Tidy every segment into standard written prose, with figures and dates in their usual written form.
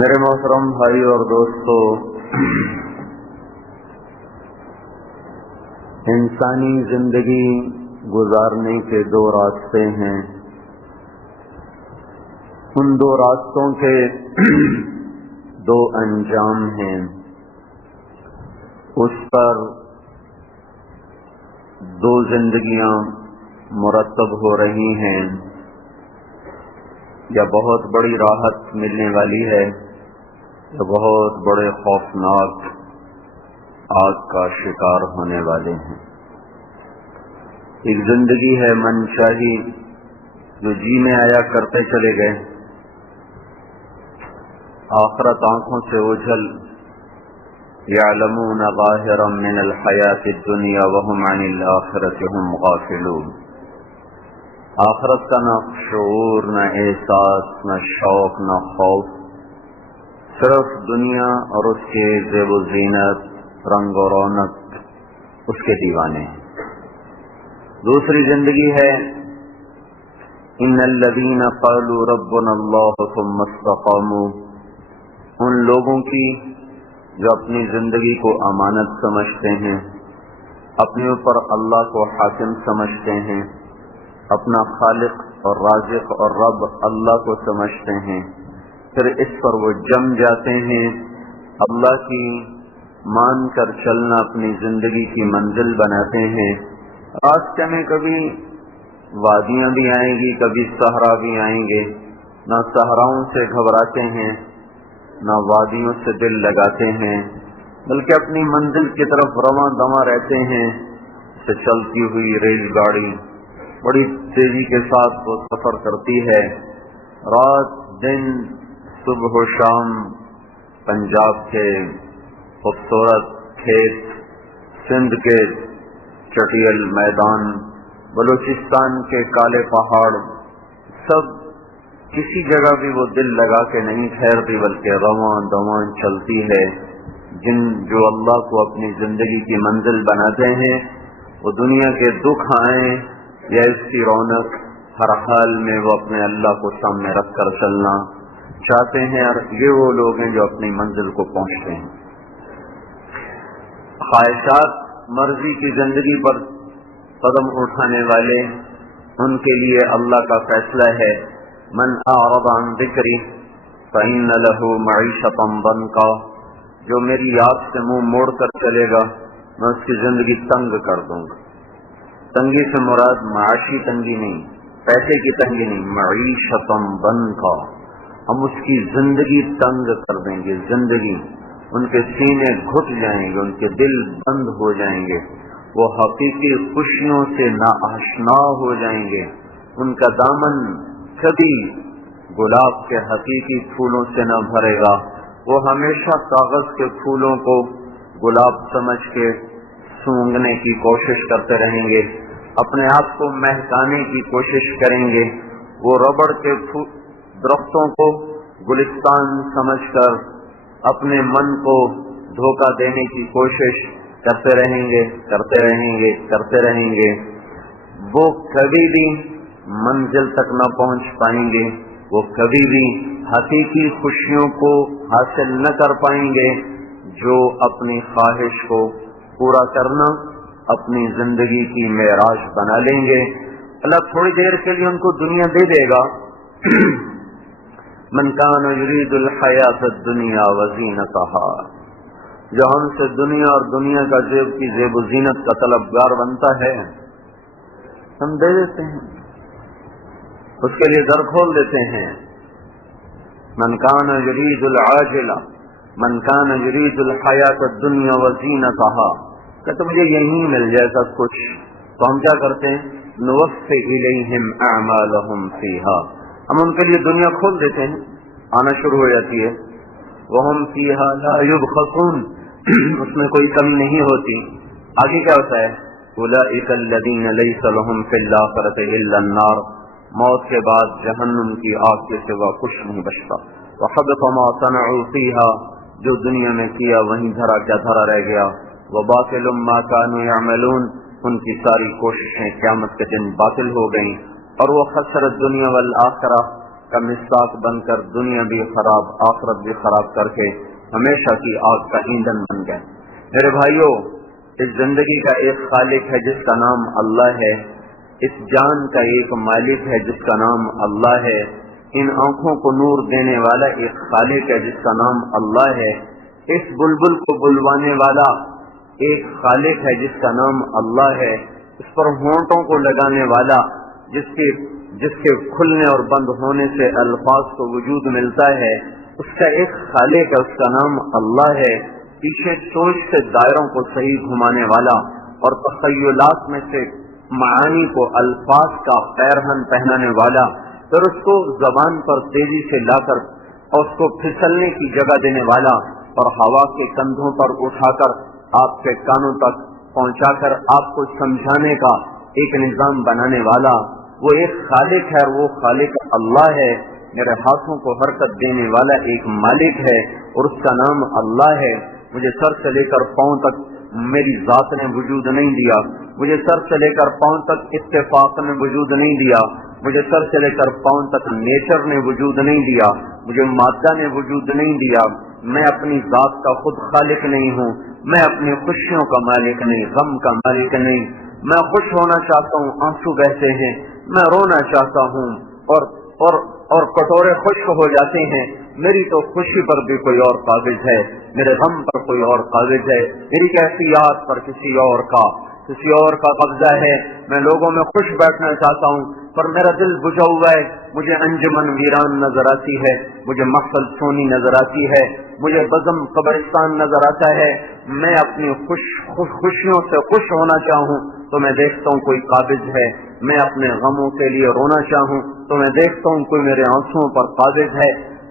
میرے محترم بھائی اور دوستو، انسانی زندگی گزارنے کے دو راستے ہیں۔ ان دو راستوں کے دو انجام ہیں۔ اس پر دو زندگیاں مرتب ہو رہی ہیں، یا بہت بڑی راحت ملنے والی ہے یا بہت بڑے خوفناک آگ کا شکار ہونے والے ہیں۔ ایک زندگی ہے منشاہی، جو جی میں آیا کرتے چلے گئے، آخرت آنکھوں سے اوجھل، یعلمون ظاہرا من الحیات الدنیا وهم عن الآخرۃ هم غافلون۔ آخرت کا نہ شعور، نہ احساس، نہ شوق، نہ خوف، صرف دنیا اور اس کے زیب و زینت، رنگ و رونق، اس کے دیوانے۔ دوسری زندگی ہے ان الذین قالوا ربنا اللہ ثم استقاموا، ان لوگوں کی جو اپنی زندگی کو امانت سمجھتے ہیں، اپنے اوپر اللہ کو حاکم سمجھتے ہیں، اپنا خالق اور رازق اور رب اللہ کو سمجھتے ہیں، پھر اس پر وہ جم جاتے ہیں، اللہ کی مان کر چلنا اپنی زندگی کی منزل بناتے ہیں۔ راستے میں کبھی وادیاں بھی آئیں گی، کبھی صحرا بھی آئیں گے، نہ صحراؤں سے گھبراتے ہیں نہ وادیوں سے دل لگاتے ہیں، بلکہ اپنی منزل کی طرف رواں دواں رہتے ہیں۔ سے چلتی ہوئی ریل گاڑی بڑی تیزی کے ساتھ وہ سفر کرتی ہے، رات دن، صبح و شام، پنجاب کے خوبصورت کھیت، سندھ کے چٹیل میدان، بلوچستان کے کالے پہاڑ، سب کسی جگہ بھی وہ دل لگا کے نہیں ٹھہرتی، بلکہ رواں دواں چلتی ہے۔ جو اللہ کو اپنی زندگی کی منزل بناتے ہیں، وہ دنیا کے دکھ آئیں یا اس کی رونق، ہر حال میں وہ اپنے اللہ کو سامنے رکھ کر چلنا چاہتے ہیں، اور یہ وہ لوگ ہیں جو اپنی منزل کو پہنچتے ہیں۔ خواہشات مرضی کی زندگی پر قدم اٹھانے والے، ان کے لیے اللہ کا فیصلہ ہے، من اعرض عن ذکری فإن له معیشۃ ضنکا، جو میری یاد سے منہ موڑ کر چلے گا، میں اس کی زندگی تنگ کر دوں گا۔ تنگی سے مراد معاشی تنگی نہیں، پیسے کی تنگی نہیں، معیشۃ ضنکا، ہم اس کی زندگی تنگ کر دیں گے۔ زندگی، ان کے سینے گھٹ جائیں گے، ان کے دل بند ہو جائیں گے، وہ حقیقی خوشیوں سے ناآشنا ہو جائیں گے، ان کا دامن کبھی گلاب کے حقیقی پھولوں سے نہ بھرے گا، وہ ہمیشہ کاغذ کے پھولوں کو گلاب سمجھ کے سونگھنے کی کوشش کرتے رہیں گے، اپنے آپ کو مہکانے کی کوشش کریں گے، وہ ربڑ کے درختوں کو گلستان سمجھ کر اپنے من کو دھوکہ دینے کی کوشش کرتے رہیں گے، کرتے رہیں گے، کرتے رہیں گے، وہ کبھی بھی منزل تک نہ پہنچ پائیں گے، وہ کبھی بھی حقیقی خوشیوں کو حاصل نہ کر پائیں گے، جو اپنی خواہش کو پورا کرنا اپنی زندگی کی معراج بنا لیں گے۔ اللہ تھوڑی دیر کے لیے ان کو دنیا دے دے گا۔ من کان یرید الحیات الدنیا وزینتها، جو ہم سے دنیا اور دنیا کا زیب و زینت کا طلبگار بنتا ہے، ہم دے دیتے ہیں، اس کے لیے در کھول دیتے ہیں۔ من کان یرید العاجلہ، من کان یرید الحیات الدنیا وزینتها، کہ تو مجھے یہیں مل جائے سب کچھ، تو ہم کیا کرتے ہیں، نوفی الیہم اعمالہم فیہا، ہم ان کے لیے دنیا کھول دیتے ہیں، آنا شروع ہو جاتی ہے، وہم فیہا لا یبخسون، اس میں کوئی کمی نہیں ہوتی۔ آگے کیا ہوتا ہے، اولئک الذین لیس لہم فی الآخرۃ الا النار، موت کے بعد جہنم کی آگ کے سوا کچھ نہیں بچتا۔ وحبط ما صنعوا فیہا، جو دنیا میں کیا وہیں دھرا کیا دھرا رہ گیا۔ وباطل ما كانوا يعملون، ان کی ساری کوششیں قیامت کے دن باطل ہو گئیں، اور وہ خسر الدنیا والآخرہ، کا مصداق بن کر دنیا بھی خراب آخرت بھی خراب کر کے ہمیشہ کی آگ کا ایندھن بن گئے۔ میرے بھائیوں، اس زندگی کا ایک خالق ہے جس کا نام اللہ ہے، اس جان کا ایک مالک ہے جس کا نام اللہ ہے، ان آنکھوں کو نور دینے والا ایک خالق ہے جس کا نام اللہ ہے، اس بلبل کو بلوانے والا ایک خالق ہے جس کا نام اللہ ہے، اس پر ہونٹوں کو لگانے والا جس کے کھلنے اور بند ہونے سے الفاظ کو وجود ملتا ہے، اس کا ایک خالق ہے، اس کا نام اللہ ہے، پیچھے سوچ سے دائروں کو صحیح گھمانے والا اور تخیلات میں سے معانی کو الفاظ کا پیرہن پہنانے والا، پھر اس کو زبان پر تیزی سے لا کر اور اس کو پھسلنے کی جگہ دینے والا اور ہوا کے کندھوں پر اٹھا کر آپ کے کانوں تک پہنچا کر آپ کو سمجھانے کا ایک نظام بنانے والا، وہ ایک خالق ہے اور وہ خالق اللہ ہے۔ میرے ہاتھوں کو حرکت دینے والا ایک مالک ہے اور اس کا نام اللہ ہے۔ مجھے سر سے لے کر پاؤں تک میری ذات نے وجود نہیں دیا، مجھے سر سے لے کر پاؤں تک اتفاق نے وجود نہیں دیا، مجھے سر سے لے کر پاؤں تک نیچر نے وجود نہیں دیا، مجھے مادہ نے وجود نہیں دیا۔ میں اپنی ذات کا خود خالق نہیں ہوں، میں اپنی خوشیوں کا مالک نہیں، غم کا مالک نہیں۔ میں خوش ہونا چاہتا ہوں، آنسو بہتے ہیں، میں رونا چاہتا ہوں اور کٹورے خشک ہو جاتے ہیں۔ میری تو خوشی پر بھی کوئی اور قابض ہے، میرے غم پر کوئی اور قابض ہے، میری کیفیات پر کسی اور کا قبضہ ہے۔ میں لوگوں میں خوش بیٹھنا چاہتا ہوں پر میرا دل بجھا ہوا ہے، مجھے انجمن ویران نظر آتی ہے، مجھے محفل سونی نظر آتی ہے، مجھے بزم قبرستان نظر آتا ہے۔ میں اپنی خوشیوں سے خوش ہونا چاہوں تو میں دیکھتا ہوں کوئی قابض ہے، میں اپنے غموں کے لیے رونا چاہوں تو میں دیکھتا ہوں کوئی میرے آنسوؤں پر قابض ہے۔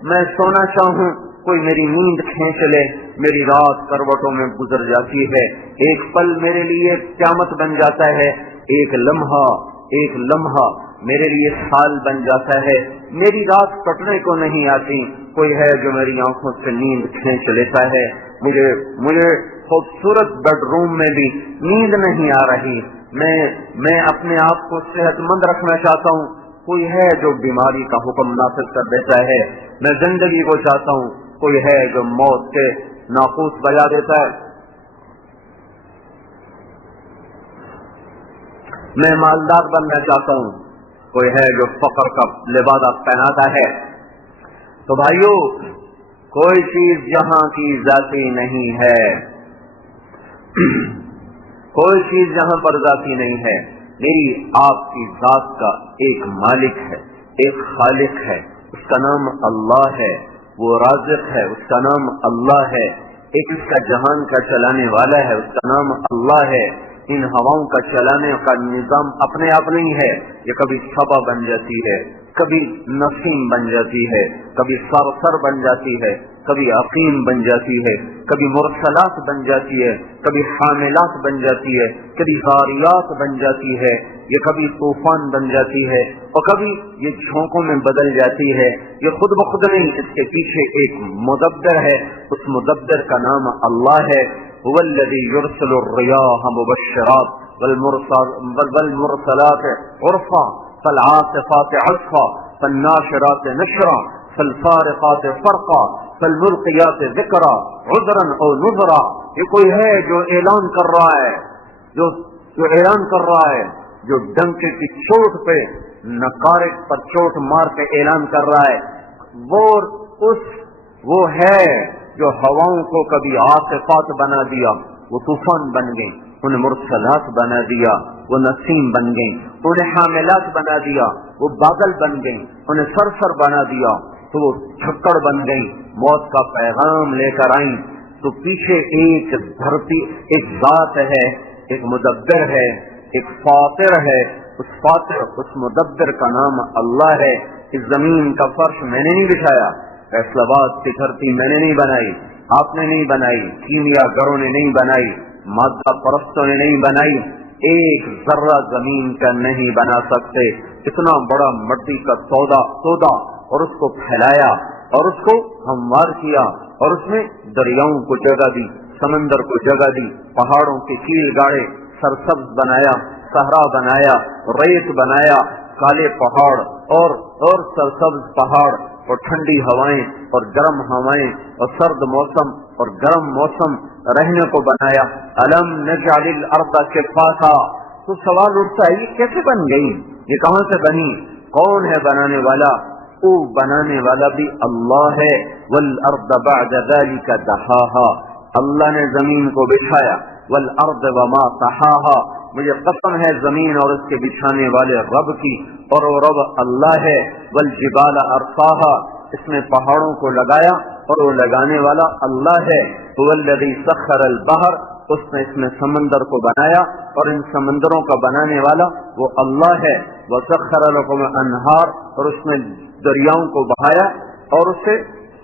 میں سونا چاہوں کوئی میری نیند کھینچ لے، میری رات کروٹوں میں گزر جاتی ہے، ایک پل میرے لیے قیامت بن جاتا ہے، ایک لمحہ میرے لیے سال بن جاتا ہے۔ میری رات کٹنے کو نہیں آتی، کوئی ہے جو میری آنکھوں سے نیند کھینچ لیتا ہے۔ مجھے خوبصورت بیڈ روم میں بھی نیند نہیں آ رہی، میں اپنے آپ کو صحت مند رکھنا چاہتا ہوں، کوئی ہے جو بیماری کا حکم نافذ کر دیتا ہے۔ میں زندگی کو چاہتا ہوں، کوئی ہے جو موت کے ناقوس بجا دیتا ہے۔ میں مالدار بننا چاہتا ہوں، کوئی ہے جو فقر کا لبادہ پہناتا ہے۔ تو بھائیو، کوئی چیز جہاں کی ذاتی نہیں ہے، کوئی چیز یہاں پر ذاتی نہیں ہے۔ میری آپ کی ذات کا ایک مالک ہے، ایک خالق ہے، اس کا نام اللہ ہے، وہ رازق ہے، اس کا نام اللہ ہے، ایک اس کا جہان کا چلانے والا ہے، اس کا نام اللہ ہے۔ ان ہواؤں کا چلانے کا نظام اپنے آپ نہیں ہے، یہ کبھی صبا بن جاتی ہے، کبھی نسیم بن جاتی ہے، کبھی صرصر بن جاتی ہے، کبھی عقیم بن جاتی ہے، کبھی مرسلات بن جاتی ہے، کبھی حاملات بن جاتی ہے، کبھی غاریات بن جاتی ہے، یہ کبھی طوفان بن جاتی ہے اور کبھی یہ جھونکوں میں بدل جاتی ہے۔ یہ خود بخود نہیں، اس کے پیچھے ایک مدبر ہے، اس مدبر کا نام اللہ ہے۔ هو الذي يرسل الرياح مبشرات والمرسلات عرفا فالعاصفات عصفا فالناشرات نشرا فالفارقات فرقا فالملقيات ذکرا عذرا او نذرا۔ یہ کوئی ہے جو اعلان کر رہا ہے، جو اعلان کر رہا ہے، جو ڈنکے کی چوٹ پہ نقارے پر چوٹ مار کے اعلان کر رہا ہے۔ وہ ہے جو ہواؤں کو کبھی عاصفات بنا دیا، وہ طوفان بن گئی، انہیں مرسلات بنا دیا، وہ نسیم بن گئی، انہیں حاملات بنا دیا، وہ بادل بن گئی، انہیں سرسر بنا دیا تو وہ چھکڑ بن گئی، موت کا پیغام لے کر آئیں۔ تو پیچھے ایک دھرتی، ایک ذات ہے، ایک مدبر ہے، ایک فاطر ہے، اس مدبر کا نام اللہ ہے۔ اس زمین کا فرش میں نے نہیں بچھایا، فیصلہ آباد کی دھرتی میں نے نہیں بنائی، آپ نے نہیں بنائی، کیمیا گروں نے نہیں بنائی، مادہ پرستوں نے نہیں بنائی، ایک ذرہ زمین کا نہیں بنا سکتے۔ اتنا بڑا مٹی کا سودا اور اس کو پھیلایا اور اس کو ہموار کیا اور اس میں دریاؤں کو جگہ دی، سمندر کو جگہ دی، پہاڑوں کے کیل گاڑے، سرسبز بنایا، صحرا بنایا، ریت بنایا، کالے پہاڑ اور سرسبز پہاڑ اور ٹھنڈی ہوائیں اور گرم ہوائیں اور سرد موسم اور گرم موسم رہنے کو بنایا. الم نجعل الارض کفاتا. تو سوال اٹھتا ہے یہ کیسے بن گئی, یہ کہاں سے بنی, کون ہے بنانے والا؟ وہ بنانے والا بھی اللہ ہے. والارض بعد ذلك دحاها. اللہ نے زمین کو بچھایا. والارض وما طحاها. مجھے قسم ہے زمین اور اس کے بچھانے والے رب کی, اور وہ رب اللہ ہے. والجبال ارساها. اس نے پہاڑوں کو لگایا اور وہ لگانے والا اللہ ہے. هو الذي سخر البحر. اس نے اس میں سمندر کو بنایا اور ان سمندروں کا بنانے والا وہ اللہ ہے. وسخر لكم الانهار. اور اس نے دریاؤں کو بہایا اور اسے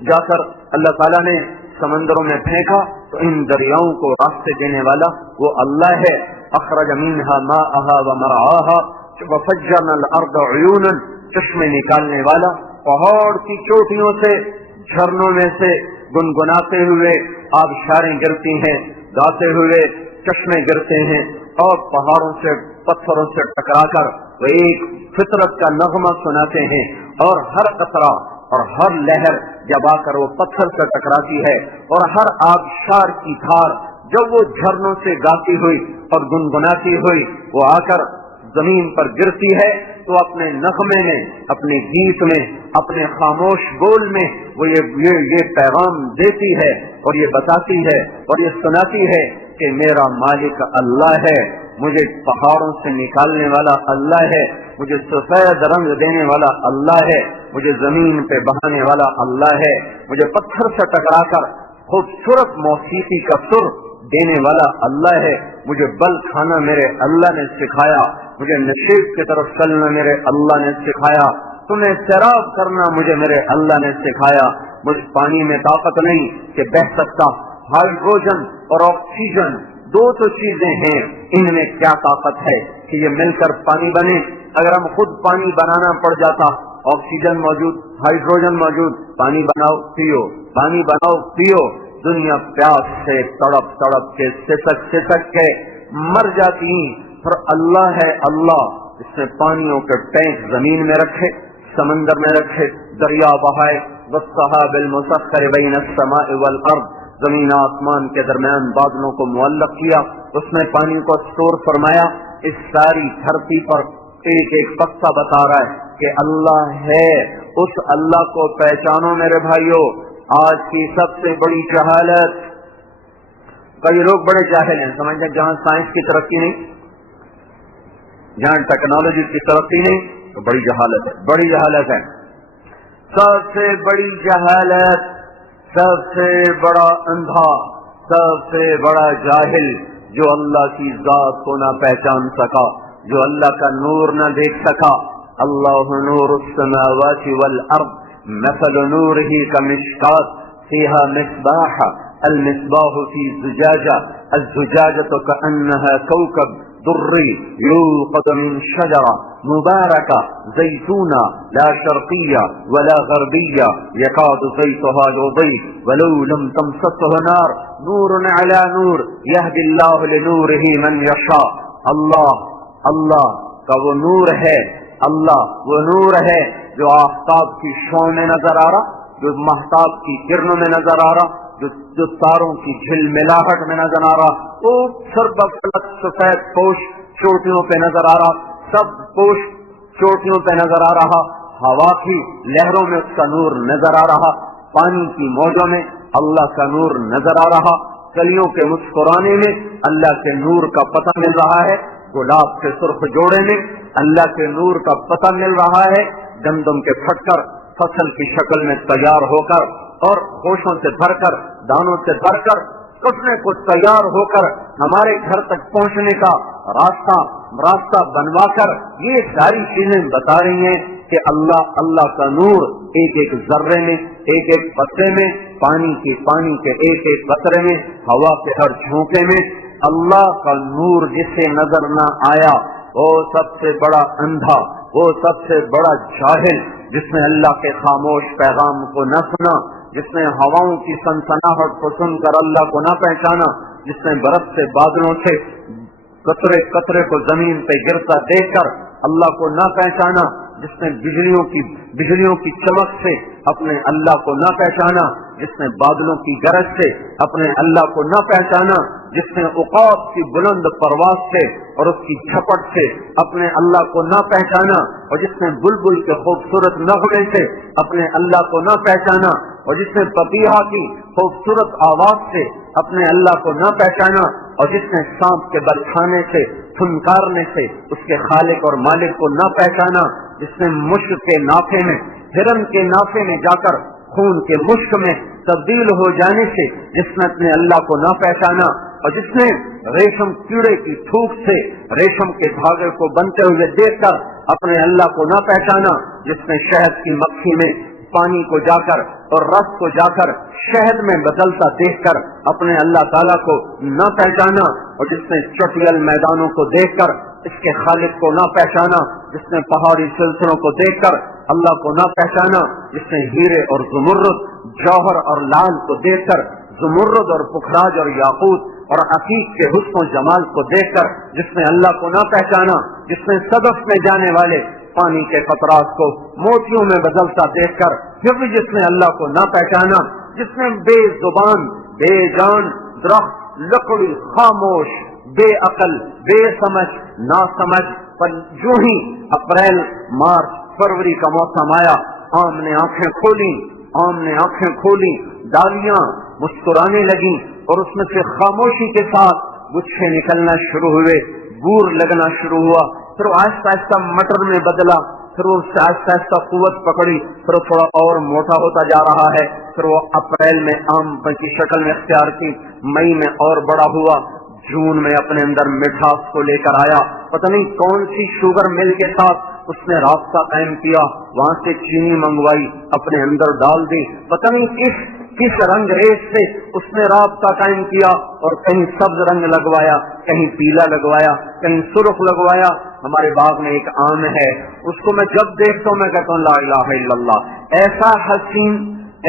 جا کر اللہ تعالیٰ نے سمندروں میں پھینکا تو ان دریاؤں کو راستے دینے والا وہ اللہ ہے. اخرج منها ماءها ومرعاها وفجرنا الارض عيونا. چشمے نکالنے والا, پہاڑ کی چوٹیوں سے جھرنوں میں سے گنگناتے ہوئے آبشاریں گرتی ہیں, گاتے ہوئے چشمے گرتے ہیں, اور پہاڑوں سے پتھروں سے ٹکرا کر وہ ایک فطرت کا نغمہ سناتے ہیں. اور ہر قطرہ اور ہر لہر جب آ کر وہ پتھر سے ٹکراتی ہے اور ہر آبشار کی دھار جب وہ جھرنوں سے گاتی ہوئی اور گنگناتی ہوئی وہ آ کر زمین پر گرتی ہے تو اپنے نغمے میں, اپنے گیت میں, اپنے خاموش بول میں وہ یہ پیغام دیتی ہے اور یہ بتاتی ہے اور یہ سناتی ہے کہ میرا مالک اللہ ہے, مجھے پہاڑوں سے نکالنے والا اللہ ہے, مجھے سفید رنگ دینے والا اللہ ہے, مجھے زمین پہ بہانے والا اللہ ہے, مجھے پتھر سے ٹکرا کر خوبصورت موسیقی کا سر دینے والا اللہ ہے, مجھے بل کھانا میرے اللہ نے سکھایا, مجھے نشیب کی طرف چلنا میرے اللہ نے سکھایا, تمہیں سیراب کرنا مجھے میرے اللہ نے سکھایا. مجھ پانی میں طاقت نہیں کہ بہہ سکتا, ہائیڈروجن اور آکسیجن دو تو چیزیں ہیں, ان میں کیا طاقت ہے کہ یہ مل کر پانی بنے؟ اگر ہم خود پانی بنانا پڑ جاتا, آکسیجن موجود, ہائیڈروجن موجود, پانی بناؤ پیو, پانی بناؤ پیو, دنیا پیاس سے تڑپ تڑپ کے سسک کے مر جاتی. پر اللہ ہے اللہ, اس نے پانیوں کے ٹینک زمین میں رکھے, سمندر میں رکھے, دریا بہائے. والسحاب المسخر بین السماء والارض. زمین آسمان کے درمیان بادلوں کو معلق کیا, اس میں پانی کو اسٹور فرمایا. اس ساری دھرتی پر ایک ایک پتا بتا رہا ہے کہ اللہ ہے. اس اللہ کو پہچانو میرے بھائیو. آج کی سب سے بڑی جہالت, کئی لوگ بڑے جاہل ہیں, سمجھتے ہیں جہاں سائنس کی ترقی نہیں, جہاں ٹیکنالوجی کی ترقی نہیں, تو بڑی جہالت ہے, بڑی جہالت ہے. سب سے بڑی جہالت, سب سے بڑا اندھا, سب سے بڑا جاہل جو اللہ کی ذات کو نہ پہچان سکا, جو اللہ کا نور نہ دیکھ سکا. اللہ نور السماوات والارض مثل نوره كمشكاة فيها مصباح المصباح في زجاجة الزجاجة كأنها كوكب دري يوقد من شجرة مباركة زيتونة لا شرقية ولا غربية يكاد زيتها يضيء ولو لم تمسسه نار نور على نور يهدي الله لنوره من يشاء. اللہ کا وہ نور ہے, اللہ وہ نور ہے جو آفتاب کی شعاع میں نظر آ رہا, جو مہتاب کی کرنوں میں نظر آ رہا, جو تاروں کی جھلملاہٹ میں نظر آ رہا, وہ سرب فلک سفید پوش چوٹیوں پہ نظر آ رہا, سب پوش چوٹیوں پہ نظر آ رہا, ہوا کی لہروں میں اس کا نور نظر آ رہا, پانی کی موجوں میں اللہ کا نور نظر آ رہا, کلیوں کے مسکرانے میں اللہ کے نور کا پتہ مل رہا ہے, گلاب کے سرخ جوڑے میں اللہ کے نور کا پتہ مل رہا ہے, گندم کے پھٹ کر فصل کی شکل میں تیار ہو کر اور خوشوں سے بھر کر, دانوں سے بھر کر, کٹنے کو تیار ہو کر ہمارے گھر تک پہنچنے کا راستہ بنوا کر یہ ساری چیزیں بتا رہی ہیں کہ اللہ کا نور ایک ایک ذرے میں, ایک ایک پتے میں, پانی کے ایک ایک قطرے میں, ہوا کے ہر جھونکے میں. اللہ کا نور جسے نظر نہ آیا وہ سب سے بڑا اندھا, وہ سب سے بڑا جاہل, جس نے اللہ کے خاموش پیغام کو نہ سنا, جس نے ہواؤں کی سنسناہٹ کو سن کر اللہ کو نہ پہچانا, جس نے برف سے بادلوں سے قطرے قطرے کو زمین پہ گرتا دیکھ کر اللہ کو نہ پہچانا, جس نے بجلیوں کی چمک سے اپنے اللہ کو نہ پہچانا، جس نے بادلوں کی گرج سے اپنے اللہ کو نہ پہچانا، جس نے عقاب کی بلند پرواز سے اور اس کی جھپٹ سے اپنے اللہ کو نہ پہچانا، اور جس نے بلبل کے خوبصورت نغمے سے اپنے اللہ کو نہ پہچانا، اور جس نے پپیہا کی خوبصورت آواز سے اپنے اللہ کو نہ پہچانا، اور جس نے سانپ کے برکھانے سے پھنکارنے سے اس کے خالق اور مالک کو نہ پہچانا، جس نے مشک کے نافے میں، ہرن کے نافے میں جا کر خون کے مشک میں تبدیل ہو جانے سے جس نے اپنے اللہ کو نہ پہچانا، اور جس نے ریشم کیڑے کی تھوک سے ریشم کے دھاگے کو بنتے ہوئے دیکھ کر اپنے اللہ کو نہ پہچانا، جس نے شہد کی مکھی میں پانی کو جا کر اور رس کو جا کر شہد میں بدلتا دیکھ کر اپنے اللہ تعالیٰ کو نہ پہچانا، اور جس نے چٹیل میدانوں کو دیکھ کر اس کے خالق کو نہ پہچانا، جس نے پہاڑی سلسلوں کو دیکھ کر اللہ کو نہ پہچانا، جس نے ہیرے اور زمرد، جوہر اور لال کو دیکھ کر زمرد اور پکھراج اور یاقوت اور عقیق کے حسن و جمال کو دیکھ کر جس نے اللہ کو نہ پہچانا، جس نے صدف میں جانے والے پانی کے قطرات کو موتیوں میں بدلتا دیکھ کر پھر بھی جس نے اللہ کو نہ پہچانا، جس نے بے زبان، بے جان، درخت، لکڑی، خاموش، بے عقل، بے سمجھ، نا سمجھ پر جو ہی اپریل، مارچ، فروری کا موسم آیا، آم نے آنکھیں کھولی، ڈالیاں مسکرانے لگیں اور اس میں سے خاموشی کے ساتھ گچھے نکلنا شروع ہوئے، بور لگنا شروع ہوا، پھر وہ آہستہ آہستہ مٹر میں بدلا، پھر وہ آہستہ آہستہ قوت پکڑی، پھر وہ تھوڑا اور موٹا ہوتا جا رہا ہے، پھر وہ اپریل میں آم کی شکل میں اختیار کی، مئی میں اور بڑا ہوا، جون میں اپنے اندر مٹھاس کو لے کر آیا، پتہ نہیں کون سی شوگر مل کے ساتھ اس نے رابطہ قائم کیا، وہاں سے چینی منگوائی، اپنے اندر ڈال دی، پتہ نہیں کس رنگ ریز سے اس نے رابطہ قائم کیا، اور کہیں سبز رنگ لگوایا، کہیں پیلا لگوایا، کہیں سرخ لگوایا۔ ہمارے باغ میں ایک آم ہے، اس کو میں جب دیکھتا ہوں میں کہتا ہوں لا الہ الا اللہ، ایسا حسین،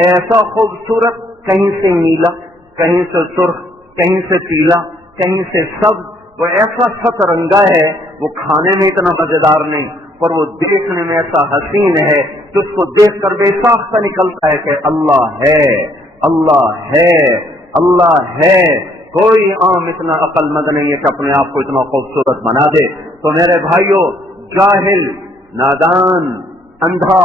ایسا خوبصورت، کہیں سے نیلا، کہیں سے سرخ، کہیں سے پیلا، کہیں سے سبز، وہ ایسا ست رنگا ہے، وہ کھانے میں اتنا مزیدار نہیں پر وہ دیکھنے میں ایسا حسین ہے کہ اس کو دیکھ کر بے ساختہ نکلتا ہے کہ اللہ ہے، اللہ ہے، اللہ ہے۔ کوئی عام اتنا عقل مند نہیں ہے کہ اپنے آپ کو اتنا خوبصورت بنا دے۔ تو میرے بھائیوں، جاہل، نادان، اندھا،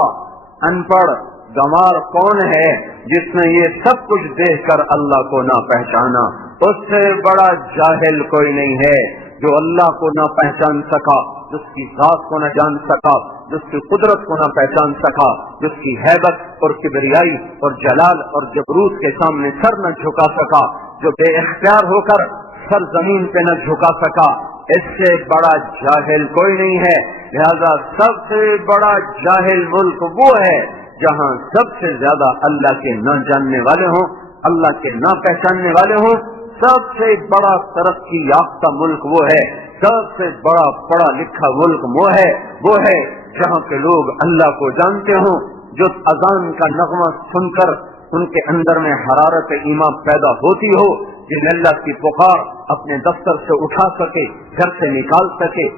ان پڑھ، گنوار کون ہے جس نے یہ سب کچھ دیکھ کر اللہ کو نہ پہچانا؟ اس سے بڑا جاہل کوئی نہیں ہے جو اللہ کو نہ پہچان سکا، جس کی ذات کو نہ جان سکا، جس کی قدرت کو نہ پہچان سکا، جس کی ہیبت اور کبریائی اور جلال اور جبروت کے سامنے سر نہ جھکا سکا، جو بے اختیار ہو کر سر زمین پہ نہ جھکا سکا، اس سے بڑا جاہل کوئی نہیں ہے۔ لہذا سب سے بڑا جاہل ملک وہ ہے جہاں سب سے زیادہ اللہ کے نہ جاننے والے ہوں، اللہ کے نہ پہچاننے والے ہوں۔ سب سے بڑا ترقی یافتہ ملک وہ ہے، سب سے بڑا پڑھا لکھا ملک وہ ہے جہاں کے لوگ اللہ کو جانتے ہوں، جو اذان کا نغمہ سن کر ان کے اندر میں حرارت ایمان پیدا ہوتی ہو، جن اللہ کی پکار اپنے دفتر سے اٹھا سکے، گھر سے نکال سکے،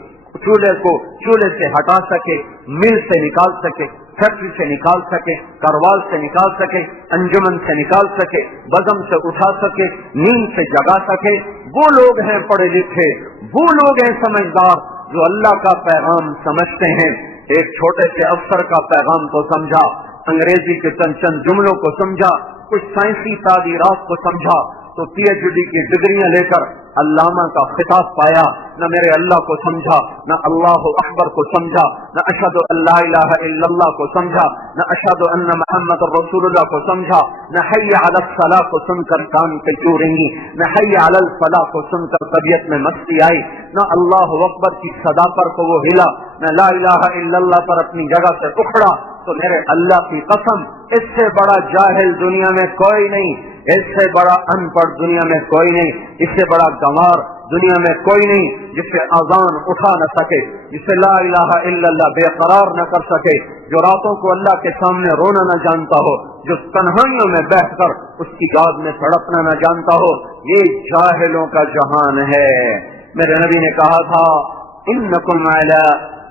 چولہے سے ہٹا سکے، مل سے نکال سکے، فیکٹری سے نکال سکے، کاروبار سے نکال سکے، انجمن سے نکال سکے، بزم سے اٹھا سکے، نیند سے جگا سکے، وہ لوگ ہیں پڑھے لکھے، وہ لوگ ہیں سمجھدار جو اللہ کا پیغام سمجھتے ہیں۔ ایک چھوٹے سے افسر کا پیغام کو سمجھا، انگریزی کے چند جملوں کو سمجھا، کچھ سائنسی تعبیرات کو سمجھا تو پی ایچ ڈی کی ڈگریاں لے کر علامہ کا خطاب پایا، نہ میرے اللہ کو سمجھا، نہ اللہ اکبر کو سمجھا، نہ اشہد ان لا الہ الا اللہ کو سمجھا، نہ اشہد ان محمد رسول اللہ کو سمجھا، نہ حی علی الصلاۃ کو سن کر کان پہ چو رہیں، نہ حی علی الفلاح کو سن کر طبیعت میں مستی آئی، نہ اللہ اکبر کی صدا پر کو وہ ہلا، نہ لا الہ الا اللہ پر اپنی جگہ سے اکھڑا۔ تو میرے اللہ کی قسم، اس سے بڑا جاہل دنیا میں کوئی نہیں، اس سے بڑا ان پڑھ دنیا میں کوئی نہیں، اس سے بڑا گنوار دنیا میں کوئی نہیں، جس سے اذان اٹھا نہ سکے، جس سے لا الہ الا اللہ بے قرار نہ کر سکے، جو راتوں کو اللہ کے سامنے رونا نہ جانتا ہو، جو تنہائیوں میں بیٹھ کر اس کی یاد میں تڑپنا نہ جانتا ہو۔ یہ جاہلوں کا جہان ہے۔ میرے نبی نے کہا تھا انکم علی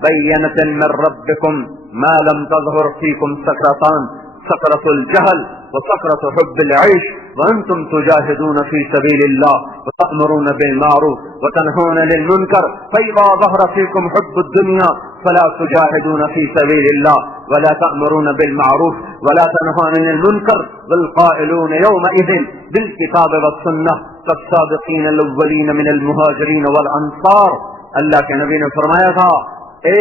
بینۃ من ربکم ما لم تظهر فيكم سكرتان سكرة الجهل وسكرة حب العيش وأنتم تجاهدون في سبيل الله وتأمرون بالمعروف وتنهون للمنكر فإذا ظهر فيكم حب الدنيا فلا تجاهدون في سبيل الله ولا تأمرون بالمعروف ولا تنهون للمنكر والقائلون يومئذ بالكتاب والسنة كالسابقين الأولين من المهاجرين والأنصار. اللہ کے نبی نے فرمایا تھا اے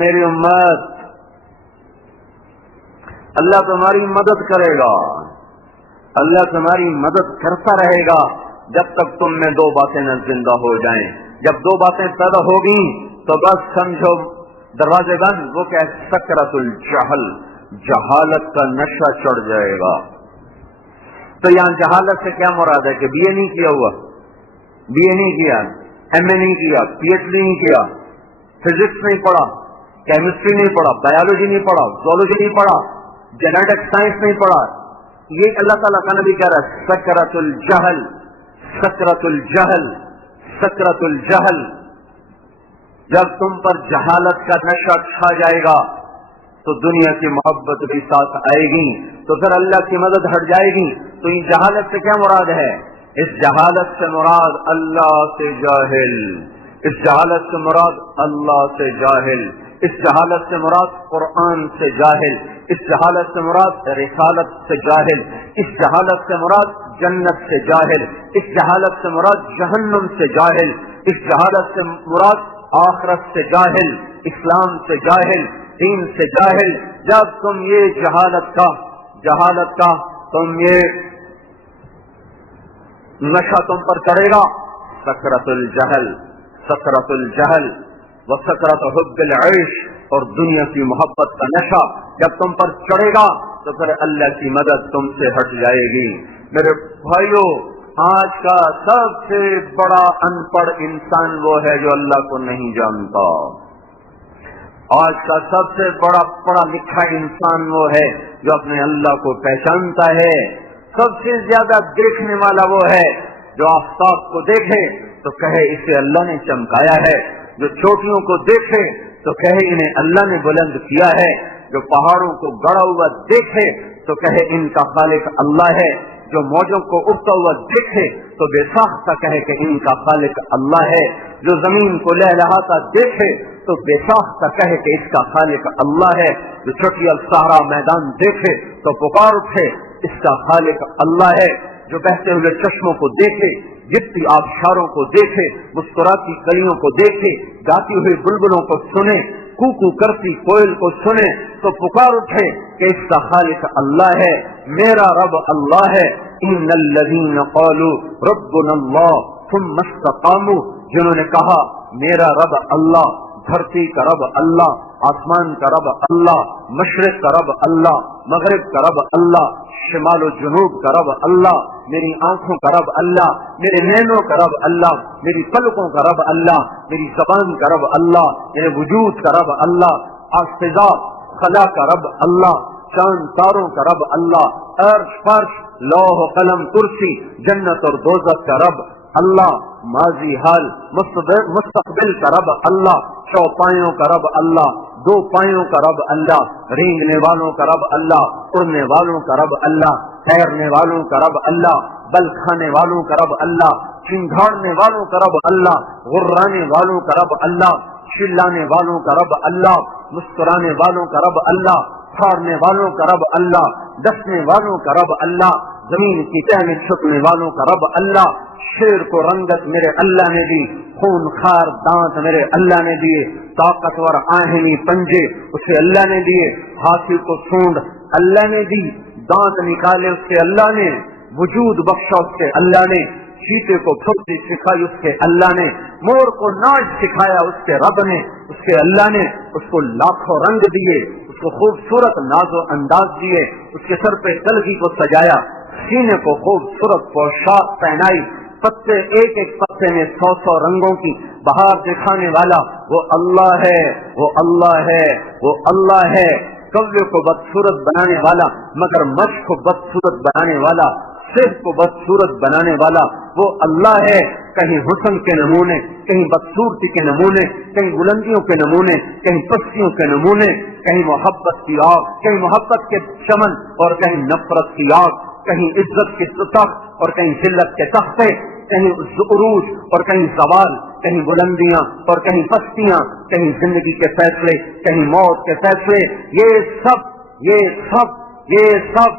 میری امت، اللہ تمہاری مدد کرے گا، اللہ تمہاری مدد کرتا رہے گا جب تک تم میں دو باتیں نہ زندہ ہو جائیں. جب دو باتیں پیدا ہوگی تو بس سمجھو دروازے بند. وہ کیا ہے؟ سکرت الجہل، جہالت کا نشہ چڑھ جائے گا. تو یہاں جہالت سے کیا مراد ہے کہ بی اے نہیں کیا ہوا، بی اے نہیں کیا، ایم اے نہیں کیا، پی ایچ ڈی نہیں کیا، فزکس نہیں پڑھا، کیمسٹری نہیں پڑھا، بایولوجی نہیں پڑھا، زولوجی نہیں پڑھا، جینیٹک سائنس نہیں پڑھا. یہ اللہ تعالیٰ کا نبی کہہ رہا ہے سکرت الجہل، سکرت الجہل، سکرت الجہل. جب تم پر جہالت کا نشہ چھا جائے گا تو دنیا کی محبت بھی ساتھ آئے گی، تو پھر اللہ کی مدد ہٹ جائے گی. تو یہ جہالت سے کیا مراد ہے؟ اس جہالت سے مراد اللہ سے جاہل، اس جہالت سے مراد اللہ سے جاہل، اس جہالت سے مراد قرآن سے جاہل، اس جہالت سے مراد رسالت سے جاہل، اس جہالت سے مراد جنت سے جاہل، اس جہالت سے مراد جہنم سے جاہل، اس جہالت سے مراد آخرت سے جاہل، اسلام سے جاہل، دین سے جاہل. جب تم یہ جہالت کا تم یہ نشہ تم پر چڑھے گا، سکرت الجہل، سکرت الجہل و سکرت حب العیش، اور دنیا کی محبت کا نشہ جب تم پر چڑھے گا تو پھر اللہ کی مدد تم سے ہٹ جائے گی. میرے بھائیو، آج کا سب سے بڑا ان پڑھ انسان وہ ہے جو اللہ کو نہیں جانتا. آج کا سب سے بڑا پڑھا لکھا انسان وہ ہے جو اپنے اللہ کو پہچانتا ہے. سب سے زیادہ دیکھنے والا وہ ہے جو آفتاب کو دیکھے تو کہے اسے اللہ نے چمکایا ہے، جو چوٹیوں کو دیکھے تو کہے انہیں اللہ نے بلند کیا ہے، جو پہاڑوں کو گڑا ہوا دیکھے تو کہے ان کا خالق اللہ ہے، جو موجوں کو اٹھتا ہوا دیکھے تو بے ساختہ کہے کہ ان کا خالق اللہ ہے، جو زمین کو لہلہاتا دیکھے تو بے ساختہ کہے کہ اس کا خالق اللہ ہے، جو چھٹی الصحرا میدان دیکھے تو پکار اٹھے اس کا خالق اللہ ہے، جو بہتے ہوئے چشموں کو دیکھے، گرتی آبشاروں کو دیکھے، مسکراتی کلیوں کو دیکھے، گاتی ہوئی بلبلوں کو سنے، کوکو کرتی کوئل کو سنے تو پکار اٹھے کہ اس کا خالق اللہ ہے، میرا رب اللہ ہے. ان الذین قالوا ربنا اللہ ثم استقاموا، جنہوں نے کہا میرا رب اللہ، دھرتی کا رب اللہ، آسمان کا رب اللہ، مشرق کا رب اللہ، مغرب کا رب اللہ، شمال و جنوب کا رب اللہ، میری آنکھوں کا رب اللہ، میرے نینوں کا رب اللہ، میری پلکوں کا رب اللہ، میری زبان کا رب اللہ، میرے وجود کا رب اللہ، فضا خلا کا رب اللہ، چاند تاروں کا رب اللہ، عرش فرش لوح قلم کرسی جنت اور دوزخ کا رب اللہ، ماضی حال مستقبل کا رب اللہ، چوپایوں کا رب اللہ، دو پایوں کا رب اللہ، رینگنے والوں کا رب اللہ، اڑنے والوں کا رب اللہ، ٹھہرنے والوں کا رب اللہ، بل کھانے والوں کا رب اللہ، چنگھاڑنے والوں کا رب اللہ، غرانے والوں کا رب اللہ، چلانے والوں کا رب اللہ، مسکرانے والوں کا رب اللہ، پھاڑنے والوں کا رب اللہ، ڈسنے والوں کا رب اللہ، زمین کی تہ میں چھپنے والوں کا رب اللہ. شیر کو رنگت میرے اللہ نے دی، خون خار دانت میرے اللہ نے دیے، طاقتور آہنی پنجے اسے اللہ نے دیے، ہاتھی کو سونڈ اللہ نے دی، دانت نکالے اس کے اللہ نے، وجود بخشا اس کے اللہ نے، چیتے کو پھرتی سکھائی اس کے اللہ نے، مور کو ناچ سکھایا اس کے رب نے، اس کے اللہ نے اس کو لاکھوں رنگ دیے، اس کو خوبصورت ناز و انداز دیے، اس کے سر پہ کلگی کو سجایا، سینے کو خوبصورت پوشاک پہنائی، پتے ایک ایک پتے میں 100 رنگوں کی بہار دکھانے والا وہ اللہ ہے، وہ اللہ ہے، وہ اللہ ہے. کوے کو بدصورت بنانے والا، مگر مچھ کو بدصورت بنانے والا، صحت کو بدصورت بنانے والا وہ اللہ ہے. کہیں حسن کے نمونے، کہیں بدصورتی کے نمونے، کہیں بلندیوں کے نمونے، کہیں پستیوں کے نمونے، کہیں محبت کی آگ، کہیں محبت کے چمن اور کہیں نفرت کی آگ، کہیں عزت کے تخت اور کہیں ذلت کے تختے، کہیں عروج اور کہیں زوال، کہیں بلندیاں اور کہیں پستیاں، کہیں زندگی کے فیصلے، کہیں موت کے فیصلے. یہ سب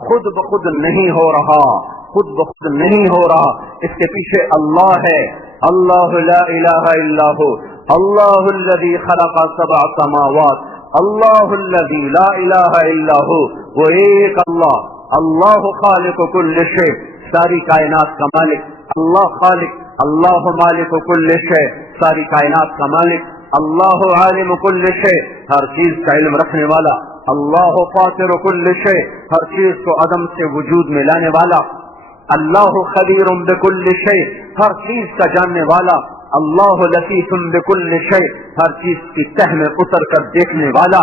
خود بخود نہیں ہو رہا، خود بخود نہیں ہو رہا. اس کے پیچھے اللہ ہے. اللہ لا الہ الا ہو، اللہ الذی خلق 7 سماوات، اللہ الذی لا الہ الا ہو. وہ ایک اللہ، اللہ خالق کل شیء، ساری کائنات کا مالک. اللہ خالق، اللہ مالک کل شیء، ساری کائنات کا مالک. اللہ عالم کل شیء، ہر چیز کا علم رکھنے والا. اللہ فاطر کل شیء، ہر چیز کو عدم سے وجود میں لانے والا. اللہ خبیر بکل شیء، ہر چیز کا جاننے والا. اللہ لطیف بکل شیء، ہر چیز کی تہ میں اتر کر دیکھنے والا.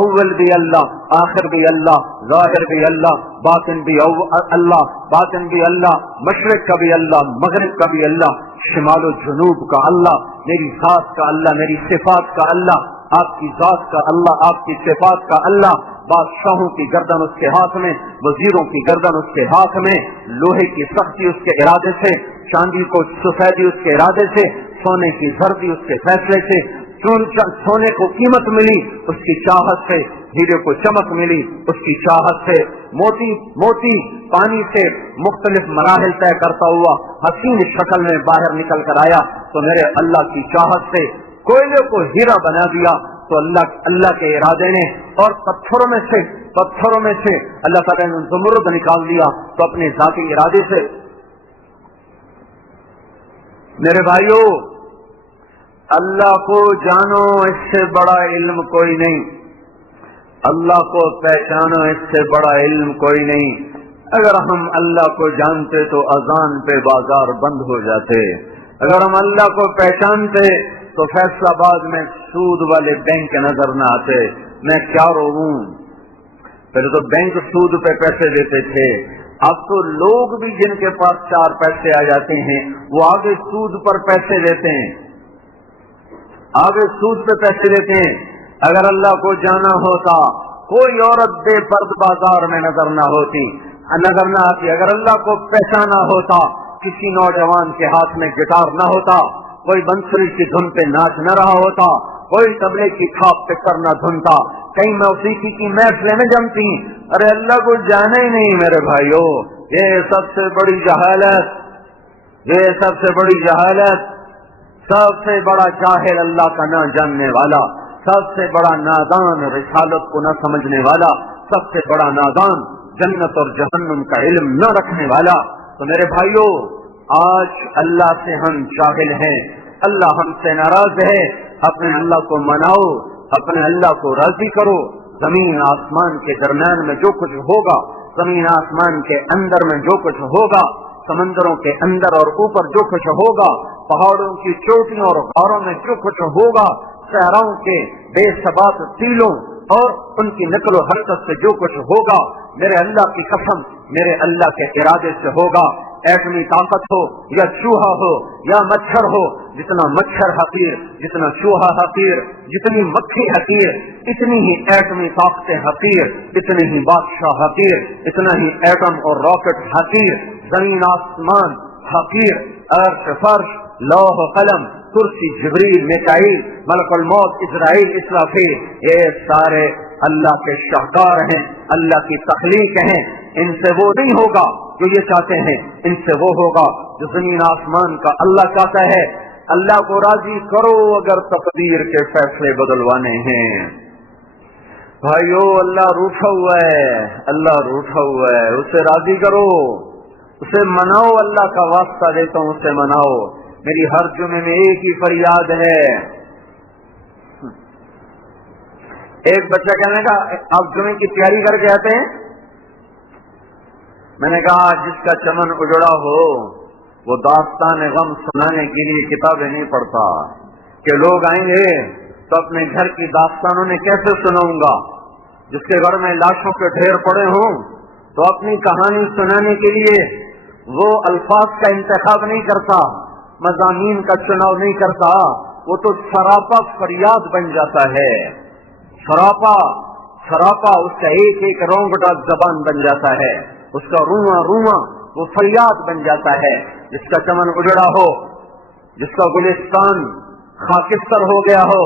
اول بھی اللہ، آخر بھی اللہ، ظاہر بھی اللہ، باطن بھی اللہ، باطن بھی اللہ، مشرق کا بھی اللہ، مغرب کا بھی اللہ، شمال و جنوب کا اللہ، میری ذات کا اللہ، میری صفات کا اللہ، آپ کی ذات کا اللہ، آپ کی صفات کا اللہ. بادشاہوں کی گردن اس کے ہاتھ میں، وزیروں کی گردن اس کے ہاتھ میں. لوہے کی سختی اس کے ارادے سے، چاندی کو سفیدی اس کے ارادے سے، سونے کی زردی اس کے فیصلے سے. سونے کو قیمت ملی اس کی چاہت سے، ہیرے کو چمک ملی اس کی چاہت سے. موتی پانی سے مختلف مراحل طے کرتا ہوا حسین شکل میں باہر نکل کر آیا تو میرے اللہ کی چاہت سے. کوئلے کو ہیرا بنا دیا تو اللہ کے ارادے نے. اور پتھروں میں سے اللہ تعالیٰ نے زمرد نکال دیا تو اپنے ذاتی ارادے سے. میرے بھائیو، اللہ کو جانو، اس سے بڑا علم کوئی نہیں. اللہ کو پہچانو، اس سے بڑا علم کوئی نہیں. اگر ہم اللہ کو جانتے تو اذان پہ بازار بند ہو جاتے. اگر ہم اللہ کو پہچانتے تو فیصلہ آباد میں سود والے بینک نظر نہ آتے. میں کیا رووں، پہلے تو بینک سود پہ پیسے دیتے تھے، اب تو لوگ بھی جن کے پاس 4 پیسے آ جاتے ہیں وہ آگے سود پر پیسے دیتے ہیں، آگے سود پہ پیسے دیتے ہیں. اگر اللہ کو جانا ہوتا کوئی عورت بے پرد بازار میں نظر نہ آتی. اگر اللہ کو پہچانا ہوتا کسی نوجوان کے ہاتھ میں گٹار نہ ہوتا، کوئی بنسری کی دھن پہ ناچ نہ رہا ہوتا، کوئی طبلے کی کھاپ پہ کرنا دھنتا، کئی موسیقی کی محفلیں میں جمتی. ارے اللہ کو جانا ہی نہیں میرے بھائیو. یہ سب سے بڑی جہالت، یہ سب سے بڑی جہالت. سب سے بڑا جاہل اللہ کا نہ جاننے والا، سب سے بڑا نادان رسالت کو نہ سمجھنے والا، سب سے بڑا نادان جنت اور جہنم کا علم نہ رکھنے والا. تو میرے بھائیو، آج اللہ سے ہم جاہل ہیں، اللہ ہم سے ناراض ہے. اپنے اللہ کو مناؤ، اپنے اللہ کو راضی کرو. زمین آسمان کے درمیان میں جو کچھ ہوگا، زمین آسمان کے اندر میں جو کچھ ہوگا، سمندروں کے اندر اور اوپر جو کچھ ہوگا، پہاڑوں کی چوٹیوں اور غاروں میں جو کچھ ہوگا، صحراؤں کے بے ثبات ٹیلوں اور ان کی نقل و حرکت سے جو کچھ ہوگا، میرے اللہ کی قسم میرے اللہ کے ارادے سے ہوگا. ایٹمی طاقت ہو یا چوہا ہو یا مچھر ہو، جتنا مچھر حقیر، جتنا چوہا حقیر، جتنی مکھی حقیر، اتنی ہی ایٹمی طاقتیں حقیر، اتنے ہی بادشاہ حقیر، اتنا ہی ایٹم اور راکٹ حقیر، زمین آسمان حقیر، عرش فرش، لوح قلم، کرسی، جبریل، میکائیل، ملک الموت، اسرائیل، اسرافیل، یہ سارے اللہ کے شاہکار ہیں، اللہ کی تخلیق ہیں. ان سے وہ نہیں ہوگا جو یہ چاہتے ہیں، ان سے وہ ہوگا جو زمین آسمان کا اللہ چاہتا ہے. اللہ کو راضی کرو اگر تقدیر کے فیصلے بدلوانے ہیں. بھائیو، اللہ روٹھا ہوا ہے، اللہ روٹھا ہوا ہے، اسے راضی کرو، اسے مناؤ. اللہ کا واسطہ دیتا ہوں، اسے مناؤ. میری ہر جمعے میں ایک ہی فریاد ہے. ایک بچہ کہنے کا آپ جمعے کی تیاری کر کے آتے ہیں؟ میں نے کہا جس کا چمن اجڑا ہو وہ داستان غم سنانے کے لیے کتابیں نہیں پڑھتا کہ لوگ آئیں گے تو اپنے گھر کی داستانوں میں کیسے سناؤں گا. جس کے گھر میں لاشوں کے ڈھیر پڑے ہوں تو اپنی کہانی سنانے کے لیے وہ الفاظ کا انتخاب نہیں کرتا، مضامین کا چناؤ نہیں کرتا، وہ تو سراپا فریاد بن جاتا ہے، سراپا اس کا ایک ایک رونگٹا زبان بن جاتا ہے، اس کا رواں رواں وہ فریاد بن جاتا ہے۔ جس کا چمن اجڑا ہو، جس کا گلستان خاکستر ہو گیا ہو،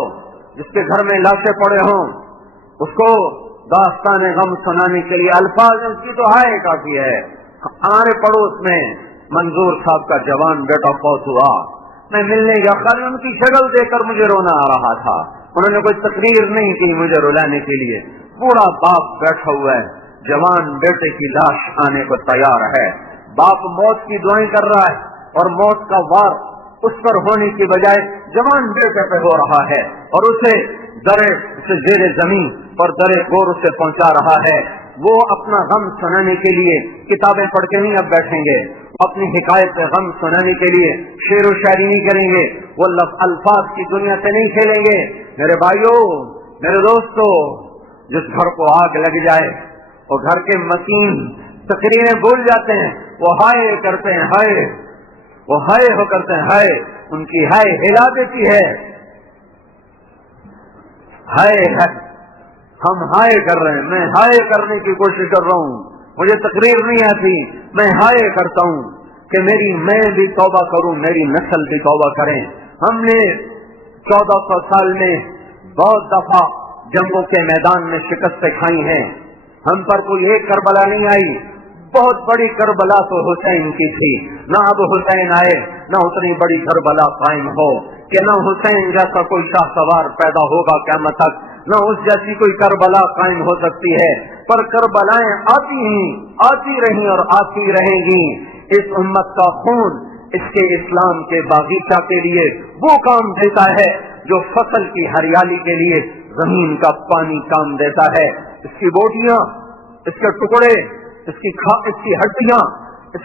جس کے گھر میں لاشیں پڑے ہوں، اس کو داستان غم سنانے کے لیے الفاظ اس کی تو ہائے کافی ہے۔ ہمارے پڑوس میں منظور صاحب کا جوان بیٹا فوت ہوا، میں ملنے گیا، خالی ان کی شکل دیکھ کر مجھے رونا آ رہا تھا۔ انہوں نے کوئی تقریر نہیں کی مجھے رلانے کے لیے، بوڑھا باپ بیٹھا ہوا ہے، جوان بیٹے کی لاش آنے کو تیار ہے، باپ موت کی دعائیں کر رہا ہے اور موت کا وار اس پر ہونے کی بجائے جوان بیٹے پہ ہو رہا ہے اور اسے زیر زمین اور درے گور سے پہنچا رہا ہے۔ وہ اپنا غم سنانے کے لیے کتابیں پڑھ کے نہیں اب بیٹھیں گے، اپنی حکایت غم سنانے کے لیے شعر و شاعری نہیں کریں گے، وہ الفاظ کی دنیا سے نہیں کھیلیں گے۔ میرے بھائیوں، میرے دوستوں، جس گھر کو آگ لگ جائے وہ گھر کے متین تقریریں بھول جاتے ہیں، وہ ہائے کرتے ہیں، ہائے، وہ ہائے ہو کرتے ہیں، ہائے، ان کی ہائے ہلا دیتی ہے، ہائے ہے، ہم ہائے کر رہے ہیں، میں ہائے کرنے کی کوشش کر رہا ہوں، مجھے تقریر نہیں آتی، میں ہائے کرتا ہوں کہ میں بھی توبہ کروں، میری نسل بھی توبہ کریں۔ ہم نے 1400 سال میں بہت دفعہ جنگوں کے میدان میں شکستیں کھائی ہیں، ہم پر کوئی ایک کربلا نہیں آئی۔ بہت بڑی کربلا تو حسین کی تھی، نہ اب حسین آئے نہ اتنی بڑی کربلا قائم ہو کہ نہ حسین جیسا کوئی شاہ سوار پیدا ہوگا قیامت تک، نہ اس جیسی کوئی کربلا قائم ہو سکتی ہے، پر کربلائیں آتی رہیں اور آتی رہیں گی۔ اس امت کا خون اس کے اسلام کے باغیچہ کے لیے وہ کام دیتا ہے جو فصل کی ہریالی کے لیے زمین کا پانی کام دیتا ہے۔ اس کی بوٹیاں، اس کے ٹکڑے، اس کی ہڈیاں، اس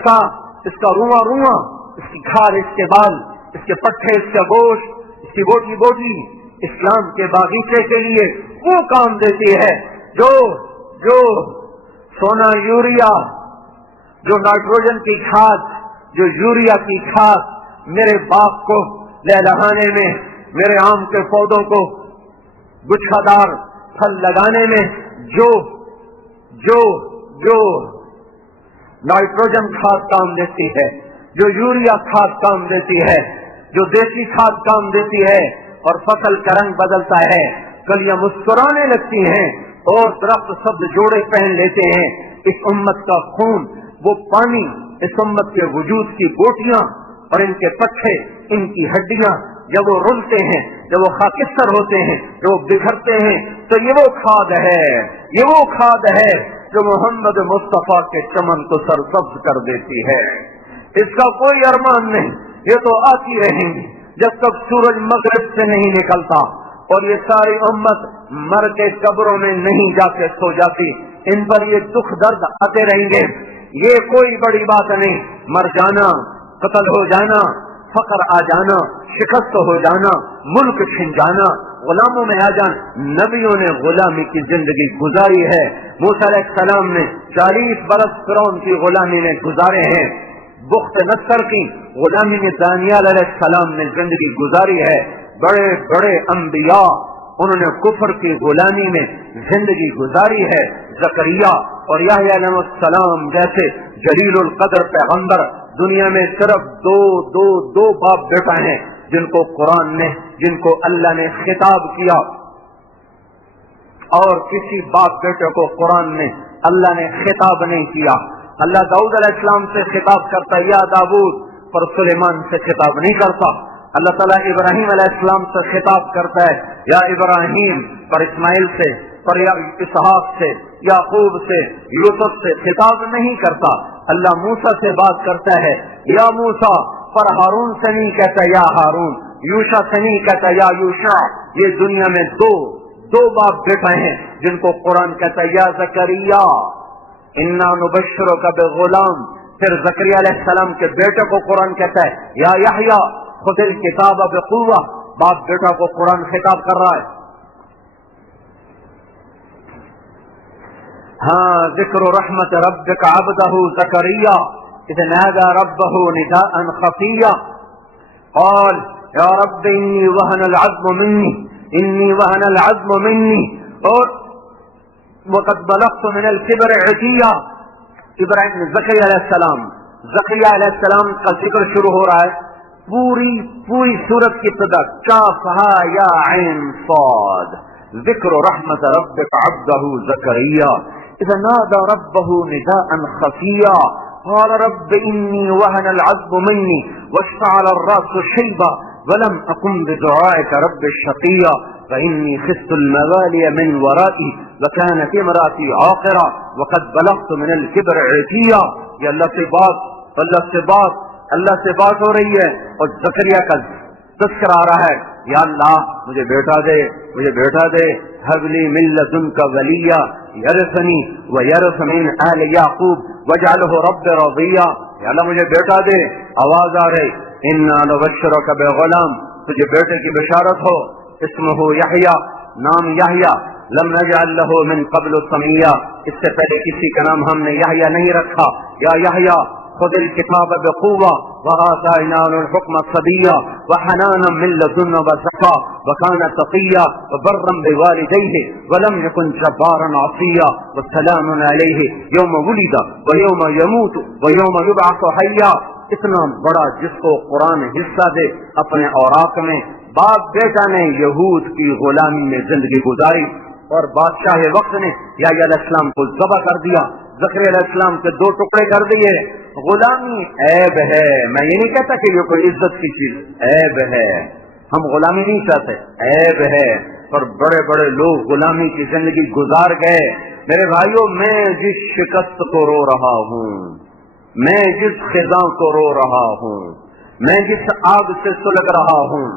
کا رواں رواں، اس کی کھال، اس کے بال، اس کے پٹھے، اس کا گوشت، اس کی بوٹی اسلام کے باغیچے کے لیے وہ کام دیتی ہے جو سونا یوریا، جو نائٹروجن کی کھاد، جو یوریا کی کھاد میرے باغ کو لہلہانے میں، میرے آم کے پودوں کو گچھادار پھل لگانے میں جو نائٹروجن کھاد کام دیتی ہے، جو یوریا کھاد کام دیتی ہے، جو دیسی کھاد کام دیتی ہے، اور فصل کا رنگ بدلتا ہے، کلیاں مسکرانے لگتی ہیں اور درخت سبز جوڑے پہن لیتے ہیں۔ اس امت کا خون، وہ پانی، اس امت کے وجود کی بوٹیاں اور ان کے پٹھے، ان کی ہڈیاں جب وہ رلتے ہیں، جب وہ خاکستر ہوتے ہیں، جب وہ بکھرتے ہیں، تو یہ وہ کھاد ہے جو محمد مصطفیٰ کے چمن کو سرسبز کر دیتی ہے۔ اس کا کوئی ارمان نہیں، یہ تو آتی رہیں گی جب تک سورج مغرب سے نہیں نکلتا، اور یہ ساری امت مر کے قبروں میں نہیں جا کے سو جاتی، ان پر یہ دکھ درد آتے رہیں گے۔ یہ کوئی بڑی بات نہیں، مر جانا، قتل ہو جانا، فقر آ جانا، شکست ہو جانا، ملک چھن جانا، غلاموں میں آ جانا۔ نبیوں نے غلامی کی زندگی گزاری ہے، موسیٰ علیہ السلام نے 40 برس فرعون کی غلامی میں گزارے ہیں، بخت نصر کی غلامی میں دانیال علیہ السلام نے زندگی گزاری ہے، بڑے بڑے انبیاء انہوں نے کفر کی غلامی میں زندگی گزاری ہے۔ زکریا اور یحییٰ علیہ السلام جیسے جلیل القدر پیغمبر دنیا میں صرف دو باپ بیٹا ہیں جن کو اللہ نے خطاب کیا، اور کسی باپ بیٹے کو قرآن میں اللہ نے خطاب نہیں کیا۔ اللہ داؤد علیہ السلام سے خطاب کرتا ہے، یا داؤد، پر سلیمان سے خطاب نہیں کرتا۔ اللہ تعالیٰ ابراہیم علیہ السلام سے خطاب کرتا ہے، یا ابراہیم، پر اسماعیل سے، پر اسحاق سے، یعقوب سے، یوسف سے خطاب نہیں کرتا۔ اللہ موسیٰ سے بات کرتا ہے، یا موسیٰ، پر ہارون سے نہیں کہتا یا ہارون، یوشع سے نہیں کہتا یا یوشع۔ یہ دنیا میں دو باپ بیٹا ہیں جن کو قرآن کہتا ہے، یا زکریا انا نبشرک بغلام۔ پھر زکریا علیہ السلام کے بیٹے کو قرآن کہتا ہے، یا یحییٰ خذ الکتاب بقوہ۔ باپ بیٹا کو قرآن خطاب کر رہا ہے۔ ہاں، ذکر رحمت ربک عبدہ زکریا اذ نادى ربه نداء خفيا قال يا رب إني وهن العظم مني اور وقد بلغت من الكبر عتیا، ابراہیم زکریا علیہ السلام کا ذکر شروع ہو رہا ہے. پوری سورت کی ابتدا کاف ہا یا عین صاد، ذکر رحمت ربک عبدہ زکریا اذا نادى ربه نداء خفيا قال رب إني وهن العظم مني واشتعل الرأس شيبا ولم أكن بدعائك رب الشقيا فإني خفت الموالي من ورائي وكانت امرأتي عاقرا وقد بلغت من الكبر عتيا. یہ اللہ سے بات ہو رہی ہے اور زکریا کا تذکر آ رہا ہے. یا اللہ مجھے بیٹا دے هب لي من لدنك وليا يرثني ويرث من آل يعقوب واجعله رب رضيا. یا اللہ مجھے بیٹا دے. آواز آ رہی انا نبشرك بغلام، تجھے بیٹے کی بشارت ہو. اسمه یحییٰ، نام یحییٰ. لم نجعل له من قبل سمیا، اس سے پہلے کسی کا نام ہم نے یحییٰ نہیں رکھا. یا یحییٰ خذ الكتاب بقوة وآتيناه الحكم صبيا وحنانا من لدنا وزكاة وكان تقيا وبرا بوالديه ولم يكن جبارا عصيا والسلام عليه يوم ولد ويوم يموت ويوم يبعث حيا. اتنا بڑا جس کو قرآن حصہ دے اپنے اوراق میں. باپ بیٹا نے یہود کی غلامی میں زندگی گزاری اور بادشاہ وقت نے یحییٰ علیہ السلام کو ذبح کر دیا. زکریا علیہ السلام کے 2 ٹکڑے کر دیے. غلامی عیب ہے، میں یہ نہیں کہتا کہ یہ کوئی عزت کی چیز، عیب ہے. ہم غلامی نہیں چاہتے، عیب ہے. اور بڑے بڑے لوگ غلامی کی زندگی گزار گئے. میرے بھائیوں، میں جس شکست کو رو رہا ہوں، میں جس خزاں کو رو رہا ہوں، میں جس آگ سے سلگ رہا ہوں،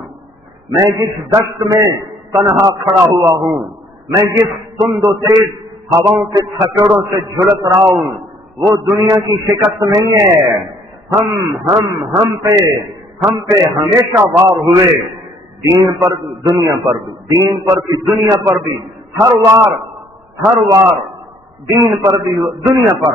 میں جس دشت میں تنہا کھڑا ہوا ہوں، میں جس تند و تیز ہواؤں کے تھکڑوں سے جھلس رہا ہوں، وہ دنیا کی شکست نہیں ہے. ہم پہ ہمیشہ وار ہوئے، دین پر دنیا پر بھی، دین پر بھی دنیا پر بھی، ہر وار دین پر بھی دنیا پر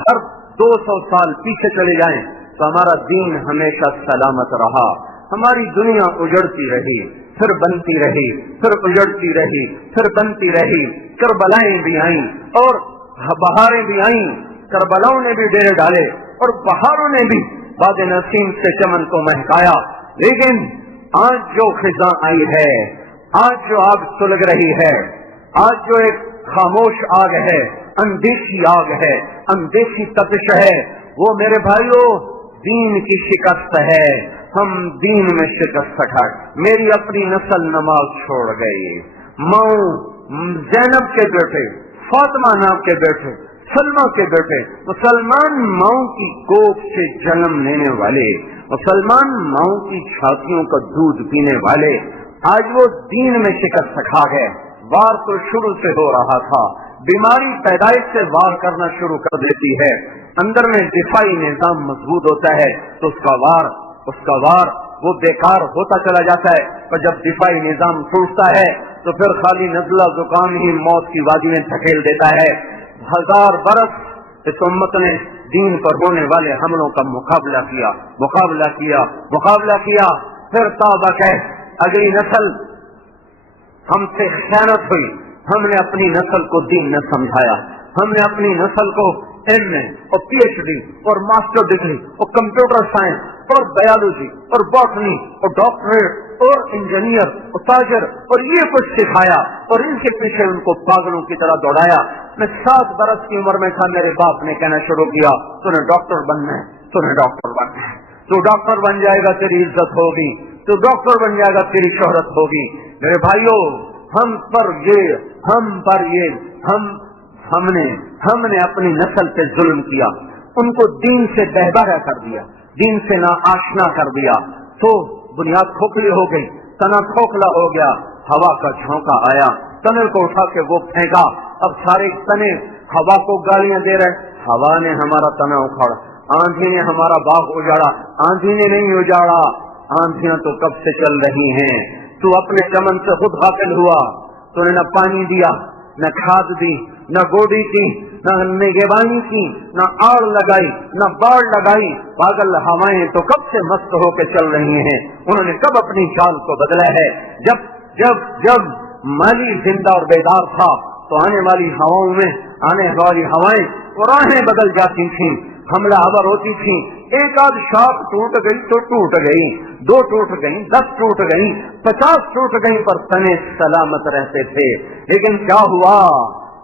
ہر 200 سال پیچھے چلے جائیں تو ہمارا دین ہمیشہ سلامت رہا. ہماری دنیا اجڑتی رہی، پھر بنتی رہی، پھر اجڑتی رہی، پھر بنتی رہی. کربلائیں بھی آئیں اور بہاریں بھی آئیں. کربلاؤں نے بھی ڈیرے ڈالے اور بہاروں نے بھی باد نسیم سے چمن کو مہکایا. لیکن آج جو خزاں آئی ہے، آج جو آگ سلگ رہی ہے، آج جو ایک خاموش آگ ہے، اندیشی آگ ہے، اندیشی تپش ہے، وہ میرے بھائیوں دین کی شکست ہے. ہم دین میں شکست کھائے. میری اپنی نسل نماز چھوڑ گئی. ماؤں زینب کے بیٹے، فاطمہ نام کے بیٹے، سلمہ کے بیٹے، مسلمان ماؤں کی کوکھ سے جنم لینے والے، مسلمان ماؤں کی چھاتیوں کا دودھ پینے والے، آج وہ دین میں شکست کھا گئے. وار تو شروع سے ہو رہا تھا. بیماری پیدائش سے وار کرنا شروع کر دیتی ہے. اندر میں دفاعی نظام مضبوط ہوتا ہے تو اس کا وار وہ بیکار ہوتا چلا جاتا ہے. اور جب دفاعی نظام ٹوٹتا ہے تو پھر خالی نزلہ زکام ہی موت کی وادی میں دھکیل دیتا ہے. 1000 برس اس امت نے دین پر ہونے والے حملوں کا مقابلہ کیا. پھر توبہ کہہ اگلی نسل ہم سے خیانت ہوئی. ہم نے اپنی نسل کو دین نہ سمجھایا. ہم نے اپنی نسل کو ایم اے اور پی ایچ ڈی اور ماسٹر ڈگری اور کمپیوٹر سائنس اور بایولوجی اور باٹنی اور ڈاکٹریٹ اور انجینئر اور تاجر اور یہ کچھ سکھایا اور ان کے پیچھے ان کو پاگلوں کی طرح دوڑایا. میں 7 برس کی عمر میں تھا، میرے باپ نے کہنا شروع کیا تو نے ڈاکٹر بننا ہے، تو نے ڈاکٹر بننا ہے، تو ڈاکٹر بن جائے گا تیری عزت ہوگی، تو ڈاکٹر بن جائے گا تیری شہرت ہوگی. میرے بھائیوں، ہم نے اپنی نسل پہ ظلم کیا، ان کو دین سے بہبارہ کر دیا، دین سے ناآشنا کر دیا، تو بنیاد کھوکھلی ہو گئی، تنا کھوکھلا ہو گیا. ہوا کا جھونکا آیا، تنے کو اٹھا کے وہ پھینکا. اب سارے تنے ہوا کو گالیاں دے رہے. ہوا نے ہمارا تنا اکھاڑا، آندھی نے ہمارا باغ اجاڑا. آندھی نے نہیں اجاڑا، آندھیاں تو کب سے چل رہی ہیں. تو اپنے چمن سے خود غافل ہوا. تو نے نہ پانی دیا، نہ کھاد دی، نہ گوڑی کی، نہ نگہبانی کی، نہ آڑ لگائی، نہ باڑ لگائی. پاگل ہوائیں تو کب سے مست ہو کے چل رہی ہیں. انہوں نے کب اپنی چال کو بدلا ہے؟ جب مالی زندہ اور بیدار تھا تو آنے والی ہواؤں میں آنے والی ہوائیں راہیں بدل جاتی تھیں، حملہ آور ہوتی تھی، ایک آدھ شاخ ٹوٹ گئی تو ٹوٹ گئی، 2 ٹوٹ گئی، 10 ٹوٹ گئی، 50 ٹوٹ گئی، پر تنے سلامت رہتے تھے۔ لیکن کیا ہوا؟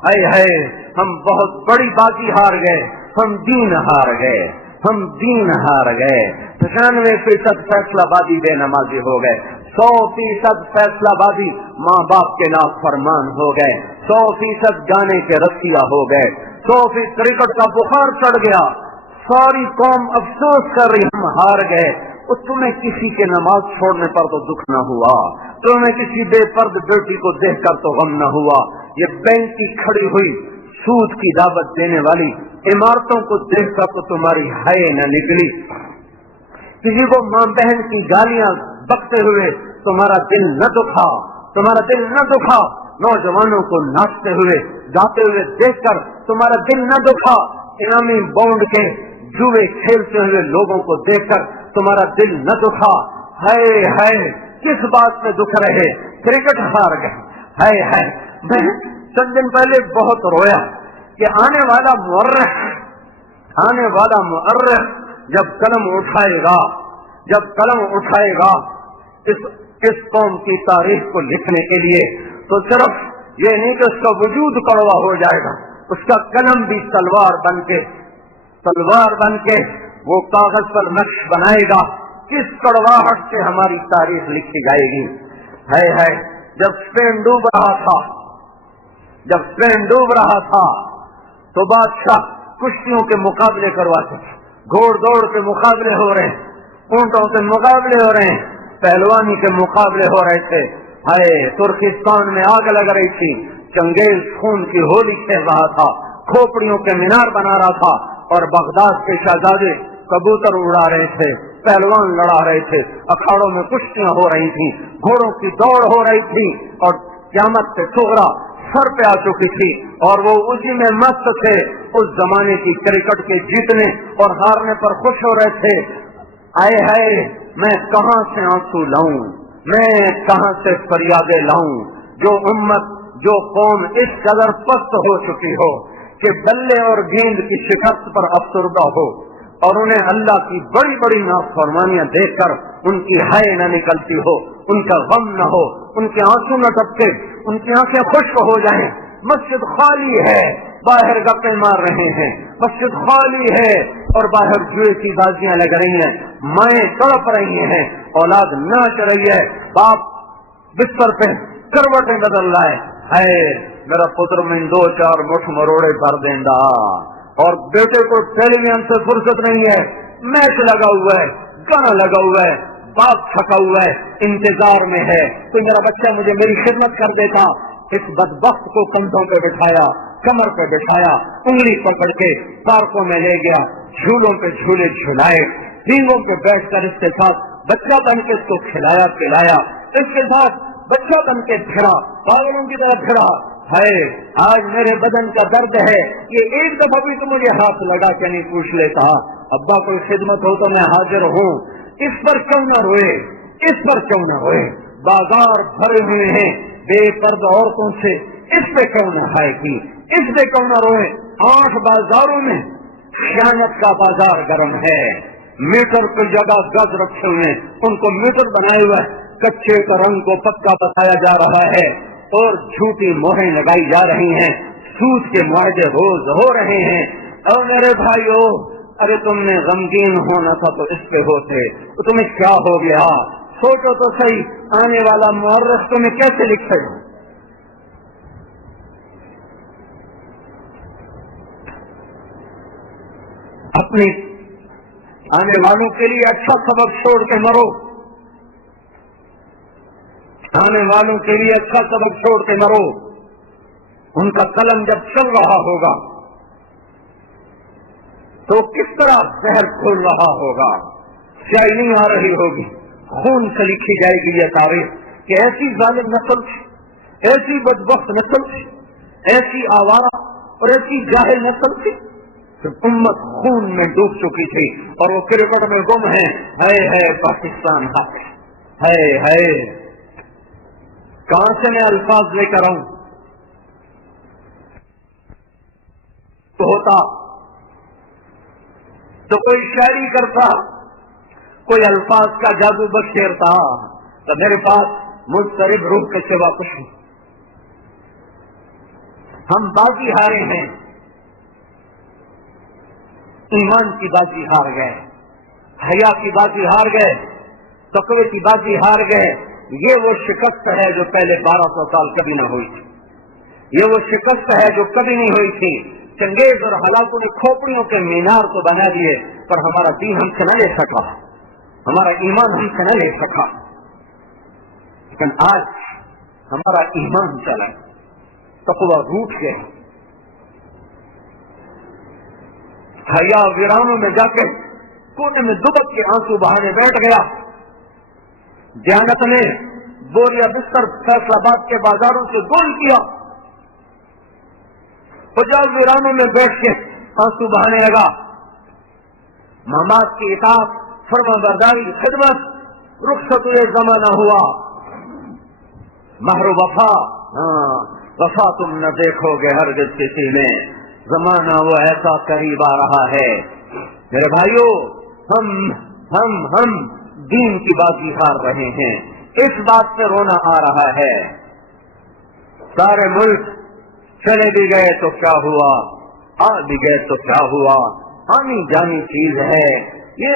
اے ہے ہم بہت بڑی بازی ہار گئے، ہم دین ہار گئے، ہم دین ہار گئے۔ 95% فیصلہ بازی بے نمازی ہو گئے، 100% فیصلہ بازی ماں باپ کے نافرمان ہو گئے، 100% گانے کے رسیا ہو گئے، 100% کرکٹ کا بخار چڑھ گیا، ساری قوم افسوس کر رہی ہم ہار گئے۔ اور تمہیں کسی کے نماز چھوڑنے پر تو دکھ نہ ہوا، تمہیں کسی بے پرد بیٹی کو دیکھ کر تو غم نہ ہوا، یہ بینک کی کھڑی ہوئی سود کی دعوت دینے والی عمارتوں کو دیکھ کر تو تمہاری حیا نہ نکلی، کسی کو ماں بہن کی گالیاں بکتے ہوئے تمہارا دل نہ دکھا، تمہارا دل نہ دکھا، نوجوانوں کو ناچتے ہوئے گاتے ہوئے دیکھ کر تمہارا دل نہ دکھا، انعامی بونڈ کے جوئے کھیلتے ہوئے لوگوں کو دیکھ کر تمہارا دل نہ دکھا۔ ہے کس بات میں دکھ رہے؟ کرکٹ ہار گئے۔ ہے میں چند دن پہلے بہت رویا کہ آنے والا مؤرخ جب قلم اٹھائے گا اس قوم کی تاریخ کو لکھنے کے لیے، تو صرف یہ نہیں کہ اس کا وجود کڑوا ہو جائے گا، اس کا قلم بھی تلوار بن کے وہ کاغذ پر نقش بنائے گا، کس کڑواہٹ سے ہماری تاریخ لکھی جائے گی۔ ہے جب اسپین ڈوب رہا تھا تو بادشاہ کشتیوں کے مقابلے کرواتے تھے، گھوڑ دوڑ کے مقابلے ہو رہے ہیں، اونٹوں کے مقابلے ہو رہے ہیں، پہلوانی کے مقابلے ہو رہے تھے۔ ترکستان میں آگ لگ رہی تھی، چنگیز خون کی ہولی کھیل رہا تھا، کھوپڑیوں کے مینار بنا رہا تھا، اور بغداد کے شہزادے کبوتر اڑا رہے تھے، پہلوان لڑا رہے تھے، اکھاڑوں میں کشتیاں ہو رہی تھیں، گھوڑوں کی دوڑ ہو رہی تھی، اور قیامت سے صغرا سر پہ آ چکی تھی، اور وہ اسی میں مست تھے، اس زمانے کی کرکٹ کے جیتنے اور ہارنے پر خوش ہو رہے تھے۔ میں کہاں سے آنسو لاؤں، میں کہاں سے فریادیں لاؤں؟ جو امت، جو قوم اس قدر پست ہو چکی ہو کہ بلے اور گیند کی شکست پر افسردہ ہو، اور انہیں اللہ کی بڑی بڑی نافرمانیاں دیکھ کر ان کی حیا نہ نکلتی ہو، ان کا غم نہ ہو، ان کے آنسو نہ ٹپکے، ان کی آنکھیں خشک ہو جائیں۔ مسجد خالی ہے، باہر گپے مار رہے ہیں، مسجد خالی ہے اور باہر جوئے کی بازیاں لگ رہی ہیں، مائیں تڑپ رہی ہیں، اولاد ناچ رہی ہے، باپ بستر پہ کروٹیں بدل رہا ہے، میرا پتر میں 2-4 مٹھ مروڑے بھر دیندا، اور بیٹے کو ٹیلی ویژن سے فرصت نہیں ہے، میچ لگا ہوا ہے، گانا لگا ہوا ہے، باپ تھکا ہوا ہے، انتظار میں ہے تو میرا بچہ مجھے میری خدمت کر دیتا۔ اس بدبخت کو کندھوں پہ بٹھایا، کمر پہ بٹھایا، انگلی پکڑ کے پارکوں میں لے گیا، جھولوں پہ جھولے جھلائے، ٹینگوں پہ بیٹھ کر اس کے ساتھ بچہ بن کے اس کو کھلایا پلایا، اس کے ساتھ بچہ بن کے پھرا، پاگلوں کی طرح پھرا۔ آج میرے بدن کا درد ہے، یہ ایک دفعہ بھی تو مجھے ہاتھ لگا کے نہیں پوچھ لیتا، ابا کوئی خدمت ہو تو میں حاضر ہوں۔ اس پر کیوں نہ روئے، اس پر کیوں نہ روئے؟ بازار بھرے ہوئے ہیں بے پرد عورتوں سے، اس پہ کیوں نہ ہائے کی، اس پہ کیوں نہ روئے؟ 8 بازاروں میں خیانت کا بازار گرم ہے، میٹر کی جگہ گز رکھے ہوئے، ان کو میٹر بنائے ہوئے، کچے کا رنگ کو پکا بتایا جا رہا ہے، اور جھوٹی مہریں لگائی جا رہی ہیں، سود کے معاہدے روز ہو رہے ہیں۔ اور میرے بھائیو، ارے تم نے غمگین ہونا تھا تو اس پہ ہوتے، تو تمہیں کیا ہو گیا؟ سوچو تو صحیح، آنے والا مورخ تمہیں کیسے لکھے گا؟ اپنی آنے والوں کے لیے اچھا سبق چھوڑ کے مرو، آنے والوں کے لیے اچھا سبق چھوڑ کے مرو۔ ان کا قلم جب چل رہا ہوگا تو کس طرح زہر کھول رہا ہوگا، سیاہی نہیں آ رہی ہوگی، خون سے لکھی جائے گی یہ تاریخ کہ ایسی ظالم نسل تھی، ایسی بدبخت نسل تھی، ایسی آوارہ اور ایسی جاہل نسل تھی کہ امت خون میں ڈوب چکی تھی، اور وہ کرکٹ میں گم ہے پاکستان ہے۔ کہاں سے میں الفاظ لے کر آؤں؟ تو ہوتا تو کوئی شاعری کرتا، کوئی الفاظ کا جادو بخشیرتا، تو میرے پاس مضطرب روح کے سوا کچھ نہیں۔ ہم بازی ہارے ہیں، ایمان کی بازی ہار گئے، حیا کی بازی ہار گئے، تقوی کی بازی ہار گئے۔ یہ وہ شکست ہے جو پہلے 1200 سال کبھی نہ ہوئی تھی، یہ وہ شکست ہے جو کبھی نہیں ہوئی تھی۔ چنگیز اور ہلاکوں نے کھوپڑیوں کے مینار تو بنا دیے، پر ہمارا دین ہم سے نہ لے سکا، ہمارا ایمان ہم سے نہ لے سکا۔ لیکن آج ہمارا ایمان چلا، تقوی روٹ گئے، حیا ویرانوں میں جا کے کونے میں دبک کے آنسو بہانے بیٹھ گیا۔ دیانت نے بوریا بستر فیصل آباد کے بازاروں سے گول کیا، پجاز ویرانوں میں بیٹھ کے آنسو بہانے لگا۔ مامات کی اطاعت، فرما برداری، خدمت، رخصت زمانہ ہوا۔ مہر وفا، وفا تم نہ دیکھو گے ہرگز کسی میں، زمانہ وہ ایسا قریب آ رہا ہے۔ میرے بھائیوں، ہم دین کی بازی ہار رہے ہیں، اس بات سے رونا آ رہا ہے۔ سارے ملک چلے بھی گئے تو کیا ہوا، آ بھی گئے تو کیا ہوا، آنی جانی چیز ہے، یہ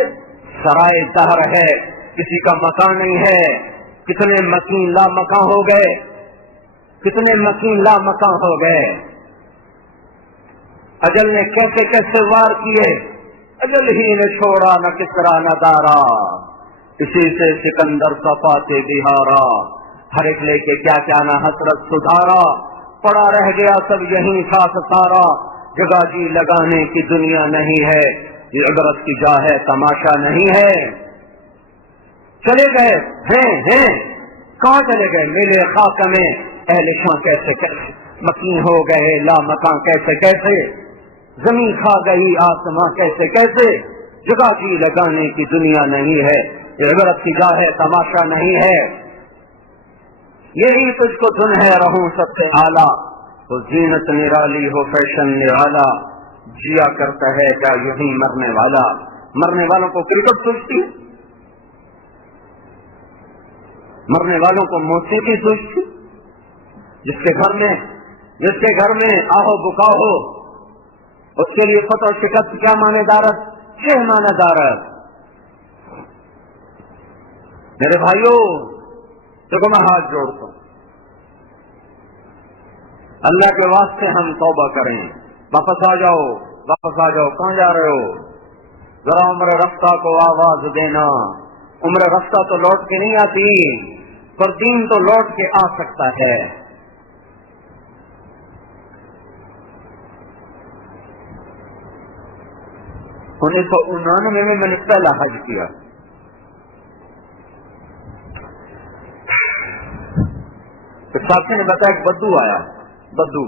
سرائے دہر ہے، کسی کا مکان نہیں ہے۔ کتنے مکین لا مکان ہو گئے، کتنے مکین لا مکان ہو گئے۔ اجل نے کیسے کیسے وار کیے، اجل ہی نے چھوڑا نہ کسرا نہ دارا، اسی سے سکندر صفاتے بہارا، ہر ایک لے کے کیا کیا نہ حسرت سدھارا، پڑا رہ گیا سب یہیں ساتھ سارا، جگہ جی لگانے کی دنیا نہیں ہے، یہ عبرت کی جا ہے تماشا نہیں ہے۔ چلے گئے ہیں کہاں چلے گئے؟ میلے خاک میں اہل شاں کیسے کیسے مکین ہو گئے، لا مکان کیسے کیسے، زمین کھا گئی آسمان کیسے کیسے، جگہ جی لگانے کی دنیا نہیں ہے، یہ عبرت کی جا ہے تماشا نہیں ہے۔ یہی تجھ کو دن ہے رہوں سب سے اعلیٰ، تو زینت نرالی ہو فیشن نرالا، جیا کرتا ہے کیا یوں مرنے والا۔ مرنے والوں کو کرکٹ سوچتی، مرنے والوں کو موسیقی سوچتی۔ جس کے گھر میں آہو بکا ہو، اس کے لیے فتح و شکست کیا معنی دارت؟ 6 معنی دارت۔ میرے بھائیوں، دیکھو میں ہاتھ جوڑتا ہوں، اللہ کے واسطے ہم توبہ کریں، واپس آ جاؤ، واپس آ جاؤ۔ کہاں جا رہے ہو؟ ذرا عمر رفتہ کو آواز دینا۔ عمر رفتہ تو لوٹ کے نہیں آتی، پر دین تو لوٹ کے آ سکتا ہے۔ 1999 میں نے پہلا حج کیا، تو ساتھی نے بتایا کہ بدو آیا، بدو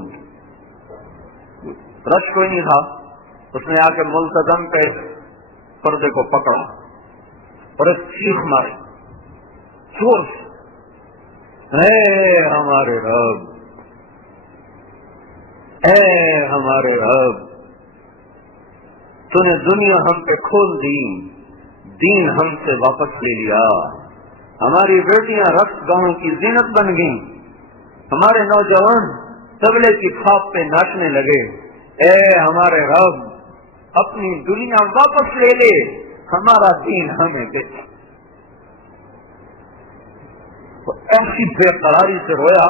رش کوئی نہیں تھا، اس نے آ کے ملتزم کے پردے کو پکڑا اور ایک چیخ ماری زور سے، اے ہمارے رب، اے ہمارے رب، تو نے دنیا ہم پہ کھول دی، دین ہم سے واپس لے لیا، ہماری بیٹیاں رقص گاہوں کی زینت بن گئیں، ہمارے نوجوان طبلے کی کھاپ پہ ناچنے لگے۔ اے ہمارے رب، اپنی دنیا واپس لے لے، ہمارا دین ہمیں دے۔ تو ایسی بے قراری سے رویا،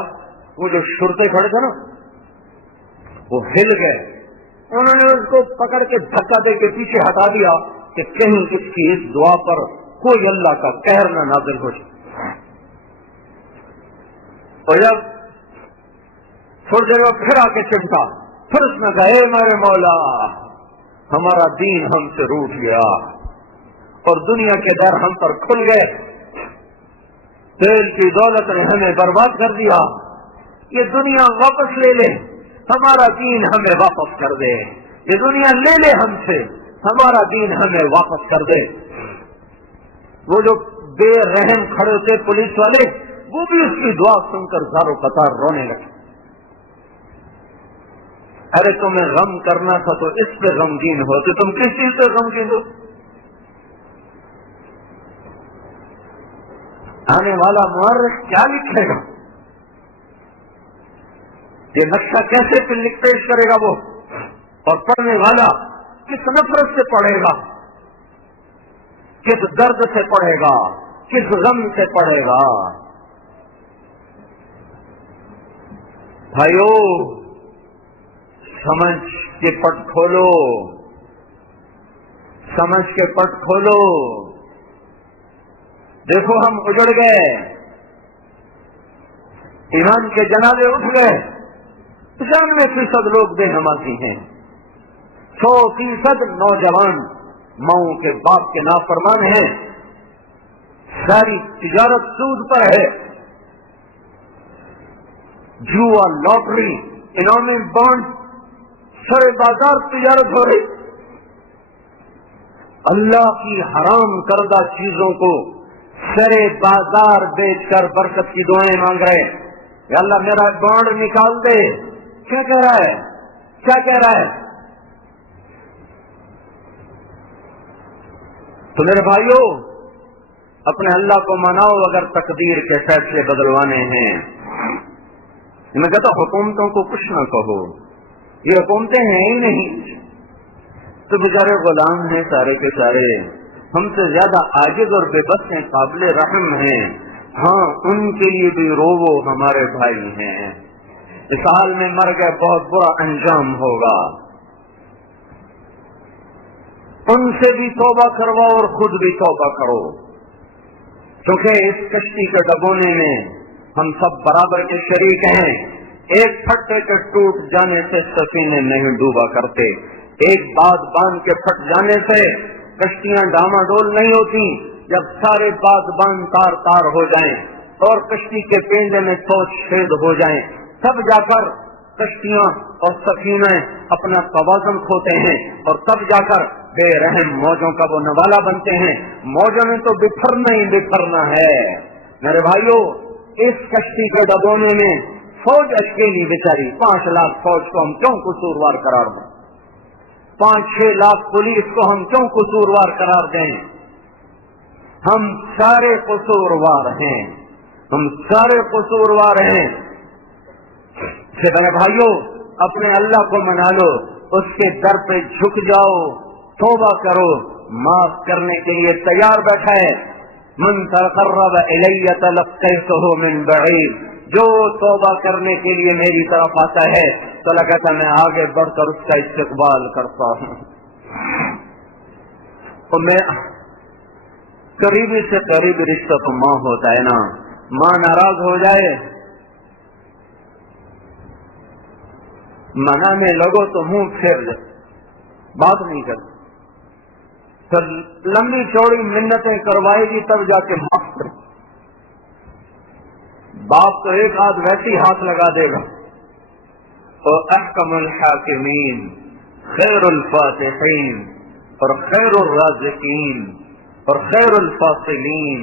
وہ جو شرطے کھڑے تھے نا وہ ہل گئے، انہوں نے اس کو پکڑ کے دھکا دے کے پیچھے ہٹا دیا کہ کہیں اس کی اس دعا پر کوئی اللہ کا قہر نہ نازل ہو جائے۔ تو جب تھوڑی دیر میں پھر آ کے چمٹا، پھر اس نے کہا اے میرے مولا، ہمارا دین ہم سے روٹ گیا اور دنیا کے در ہم پر کھل گئے، تیل کی دولت نے ہمیں برباد کر دیا، یہ دنیا واپس لے لے، ہمارا دین ہمیں واپس کر دے، یہ دنیا لے لے ہم سے، ہمارا دین ہمیں واپس کر دے۔ وہ جو بے رحم کھڑے تھے پولیس والے، وہ بھی اس کی دعا سن کر زارو قطار رونے لگے. ارے تمہیں غم کرنا تھا تو اس پہ غمگین ہو، تو تم کس چیز پہ غمگین ہو؟ آنے والا مورخ کیا لکھے گا؟ یہ نقشہ کیسے پیش کرے گا وہ؟ اور پڑھنے والا کس نفرت سے پڑھے گا، کس درد سے پڑھے گا، کس غم سے پڑھے گا؟ بھائیو، سمجھ کے پٹ کھولو، سمجھ کے پٹ کھولو. دیکھو ہم اجڑ گئے، ایمان کے جنازے اٹھ گئے. 95% لوگ بے نمازی ہیں، 100% نوجوان ماؤں کے باپ کے نافرمان ہیں. ساری تجارت سود پر ہے، جوا، لاٹری، انعامی بانڈ، سرے بازار تجارت ہو رہی. اللہ کی حرام کردہ چیزوں کو سرے بازار بیچ کر برکت کی دعائیں مانگ رہے. یا اللہ میرا بانڈ نکال دے. کیا کہہ رہا ہے؟ کیا کہہ رہا ہے؟ تو میرے بھائیوں، اپنے اللہ کو مناؤ اگر تقدیر کے فیصلے بدلوانے ہیں. میں کہتا حکومتوں کو کچھ نہ کہو، یہ حکومتیں ہیں ہی نہیں، تو بیچارے غلام ہیں سارے کے سارے، ہم سے زیادہ عاجز اور بے بس ہیں، قابل رحم ہیں. ہاں ان کے لیے بھی روو، ہمارے بھائی ہیں. اس حال میں مر گئے بہت برا انجام ہوگا. ان سے بھی توبہ کرواؤ اور خود بھی توبہ کرو، کیونکہ اس کشتی کے ڈبونے میں ہم سب برابر کے شریک ہیں. ایک پھٹے کے ٹوٹ جانے سے سفینے نہیں ڈوبا کرتے، ایک باد باندھ کے پھٹ جانے سے کشتیاں ڈاما ڈول نہیں ہوتی. جب سارے باد باندھ تار تار ہو جائیں اور کشتی کے پینڈے میں سوچ شید ہو جائیں، تب جا کر کشتیاں اور سفینے اپنا توازن کھوتے ہیں، اور تب جا کر بے رحم موجوں کا وہ نوالا بنتے ہیں. موجوں میں تو بکھرنا ہی بکھرنا ہے. میرے بھائیوں، اس کشتی کے ڈبونے میں فوج اکیلی بیچاری، 5 لاکھ فوج کو ہم کیوں قصوروار قرار دیں؟ 5-6 لاکھ پولیس کو ہم کیوں قصوروار قرار دیں؟ ہم سارے قصوروار ہیں، ہم سارے قصوروار ہیں. میرے بھائیوں، اپنے اللہ کو منا لو، اس کے در پہ جھک جاؤ، توبہ کرو، معاف کرنے کے لیے تیار بیٹھا ہے. من تقرب الی تلقیتہ من بعید، جو توبہ کرنے کے لیے میری طرف آتا ہے تو اللہ کہتا میں آگے بڑھ کر اس کا استقبال کرتا ہوں. اور میں قریبی سے قریبی رشتہ تو ماں ہوتا ہے نا. ماں ناراض ہو جائے، منانے لگو تو منہ پھیر دے، بات نہیں کرتے. پھر لمبی چوڑی منتیں کروائے گی تب جا کے معاف کرے. باپ تو ایک ہاتھ ویسی ہاتھ لگا دے گا. اور احکم الحاکمین، خیر الفاتحین، اور خیر الرازقین، اور خیر الفاصلین،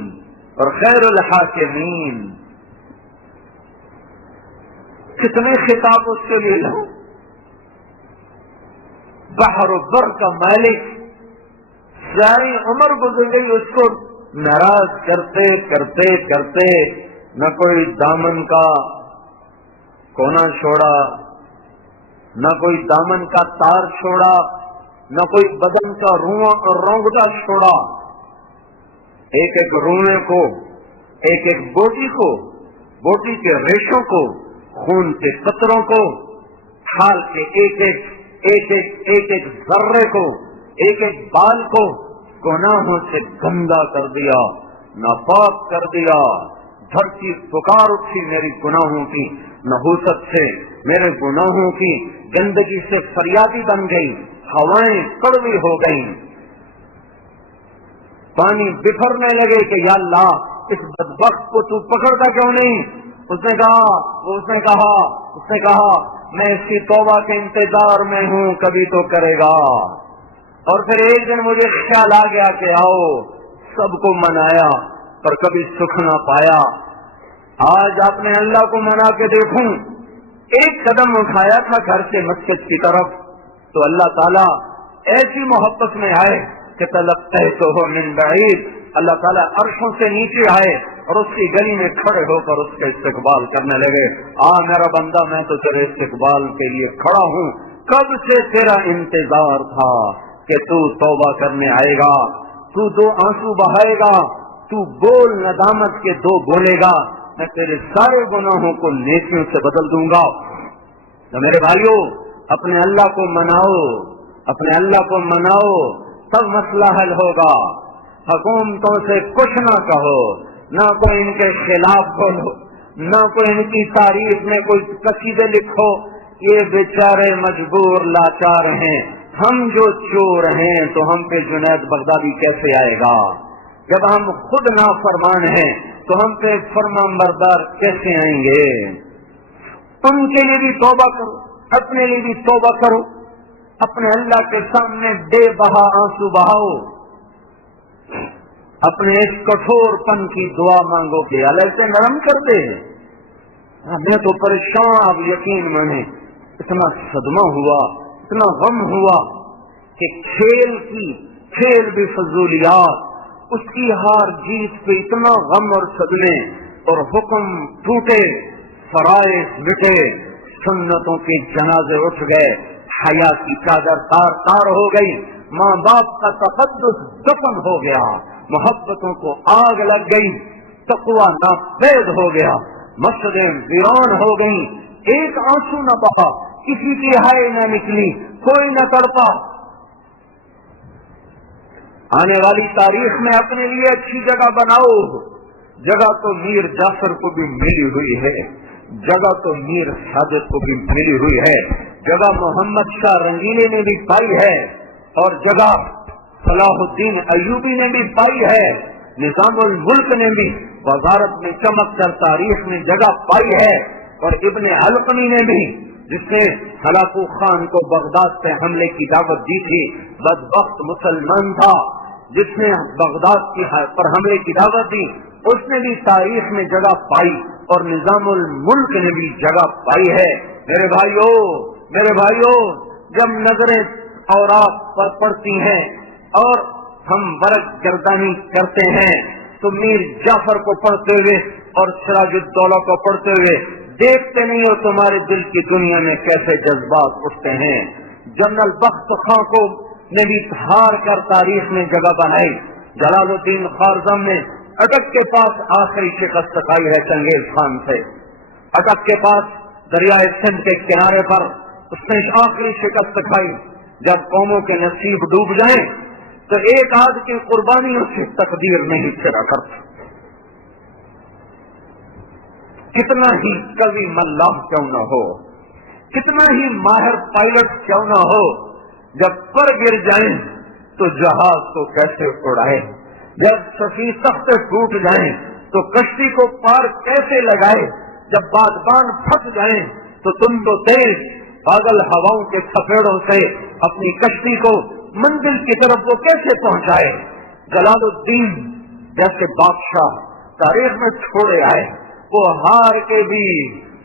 اور خیر الحاکمین. کتنے خطاب اس کے لیے لو. بحر و بر کا مالک، ساری عمر گزر گئی اس کو ناراض کرتے کرتے کرتے. نہ کوئی دامن کا کونا چھوڑا، نہ کوئی دامن کا تار چھوڑا، نہ کوئی بدن کا رونگٹا چھوڑا. ایک ایک رونے کو، ایک ایک بوٹی کو، بوٹی کے ریشوں کو، خون کے قطروں کو، کھال کے ایک ایک ذرے کو، ایک ایک بال کو گناہوں سے گندا کر دیا، ناپاک کر دیا. دھرتی پکار اٹھی میری گناہوں کی نحوست سے، میرے گناہوں کی گندگی سے فریادی بن گئی. ہوائیں کڑوی ہو گئیں، پانی بکھرنے لگے کہ یا اللہ اس بدبخت کو تو پکڑتا کیوں نہیں؟ اس نے کہا میں اس کی توبہ کے انتظار میں ہوں، کبھی تو کرے گا. اور پھر ایک دن مجھے خیال آ گیا کہ آؤ سب کو منایا پر کبھی سکھ نہ پایا. آج اپنے اللہ کو منا کے دیکھوں، ایک قدم اٹھایا تھا گھر سے مسجد کی طرف تو اللہ تعالیٰ ایسی محبت میں آئے کہ تلقیتہ من بعید، اللہ تعالیٰ عرشوں سے نیچے آئے اور اس کی گلی میں کھڑے ہو کر اس کا استقبال کرنے لگے. میرا بندہ، میں تو تیرے استقبال کے لیے کھڑا ہوں، کب سے تیرا انتظار تھا کہ تو توبہ کرنے آئے گا، تو 2 آنسو بہائے گا، تو بول ندامت کے 2 بولے گا، میں تیرے سارے گناہوں کو نیکیوں سے بدل دوں گا. تو میرے بھائیو، اپنے اللہ کو مناؤ، اپنے اللہ کو مناؤ، تب مسئلہ حل ہوگا. حکومتوں سے کچھ نہ کہو، نہ کوئی ان کے خلاف بولو، نہ کوئی ان کی تاریخ میں کوئی قصیدے لکھو. یہ بیچارے مجبور لاچار ہیں. ہم جو چور ہیں تو ہم پہ جنید بغدادی کیسے آئے گا؟ جب ہم خود نافرمان ہیں تو ہم پہ فرمان بردار کیسے آئیں گے؟ ان کے لیے بھی توبہ کرو، اپنے لیے بھی توبہ کرو. اپنے اللہ کے سامنے بے بہا آنسو بہاؤ، اپنے اس کٹھور پن کی دعا مانگو کہ اللہ سے نرم کر دے. میں تو پریشان، اب یقین مانے اتنا صدمہ ہوا، اتنا غم ہوا کہ کھیل بھی فضولیات، اس کی ہار جیت پہ اتنا غم اور صدمے، اور حکم ٹوٹے، فرائض مٹے، سنتوں کے جنازے اٹھ گئے، حیا کی چادر تار تار ہو گئی، ماں باپ کا تقدس دفن ہو گیا، محبتوں کو آگ لگ گئی، تقوی ناپید ہو گیا، مسجدیں ویران ہو گئیں، ایک آنسو نہ بہا، کسی کی ہائے نہ نکلی، کوئی نہ تڑپا. آنے والی تاریخ میں اپنے لیے اچھی جگہ بناؤ. جگہ تو میر جعفر کو بھی ملی ہوئی ہے، جگہ تو میر ساجد کو بھی ملی ہوئی ہے، جگہ محمد شاہ رنگیلے نے بھی پائی ہے، اور جگہ صلاح الدین ایوبی نے بھی پائی ہے، نظام الملک نے بھی وزارت میں چمک کر تاریخ میں جگہ پائی ہے، اور ابن علقمی نے بھی، جس نے ہلاکو خان کو بغداد سے حملے کی دعوت دی تھی، بدبخت مسلمان تھا جس نے بغداد پر حملے کی دعوت دی، اس نے بھی تاریخ میں جگہ پائی، اور نظام الملک نے بھی جگہ پائی ہے. میرے بھائیوں، جب نظریں اور آپ پر پڑتی ہیں اور ہم ورق گردانی کرتے ہیں تو میر جعفر کو پڑھتے ہوئے اور سراج الدولہ کو پڑھتے ہوئے دیکھتے نہیں ہو تمہارے دل کی دنیا میں کیسے جذبات اٹھتے ہیں. جنرل بخت خاں کو نے بھی ہار کر تاریخ میں جگہ بنائی. جلال الدین خارزم نے اٹک کے پاس آخری شکست کھائی ہے چنگیز خان سے. اٹک کے پاس دریائے سندھ کے کنارے پر اس نے آخری شکست کھائی. جب قوموں کے نصیب ڈوب جائیں تو ایک آدھ کی قربانیوں سے تقدیر نہیں پھرا کرتی. کتنا ہی کبھی ملاح کیوں نہ ہو، کتنا ہی ماہر پائلٹ کیوں نہ ہو، جب پر گر جائیں تو جہاز کو کیسے اڑائے، جب سفیر تختے ٹوٹ جائیں تو کشتی کو پار کیسے لگائے، جب بادبان پھنس جائیں تو تم تو تیز پاگل ہواؤں کے تھپیڑوں سے اپنی کشتی کو منزل کی طرف وہ کیسے پہنچائے. جلال الدین جیسے بادشاہ تاریخ میں چھوڑے آئے، وہ ہار کے بھی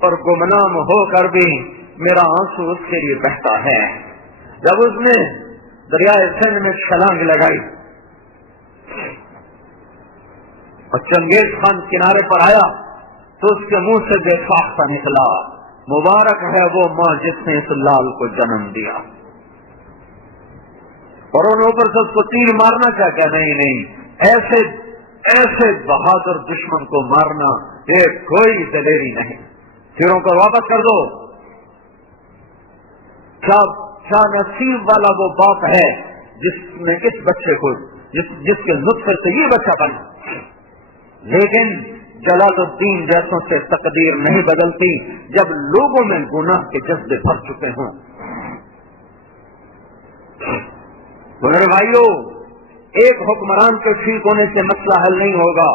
اور گمنام ہو کر بھی میرا آنسو اس کے لیے بہتا ہے. جب اس نے دریائے سندھ میں چھلانگ لگائی اور چنگیز خان کنارے پر آیا تو اس کے منہ سے بے ساختہ نکلا، مبارک ہے وہ ماں جس نے اس لال کو جنم دیا. اور ان اوپر سے اس کو تیر مارنا چاہتا، نہیں، ایسے بہادر دشمن کو مارنا یہ کوئی دلیری نہیں. تیروں کو واپس کر دو. کیا نصیب والا وہ باپ ہے جس میں اس بچے کو جس کے نطفے سے یہ بچہ بنا. لیکن جلال الدین جیسوں سے تقدیر نہیں بدلتی جب لوگوں میں گناہ کے جذبے بھر چکے ہوں. تو میرے بھائیوں، ایک حکمران کے ٹھیک ہونے سے مسئلہ حل نہیں ہوگا.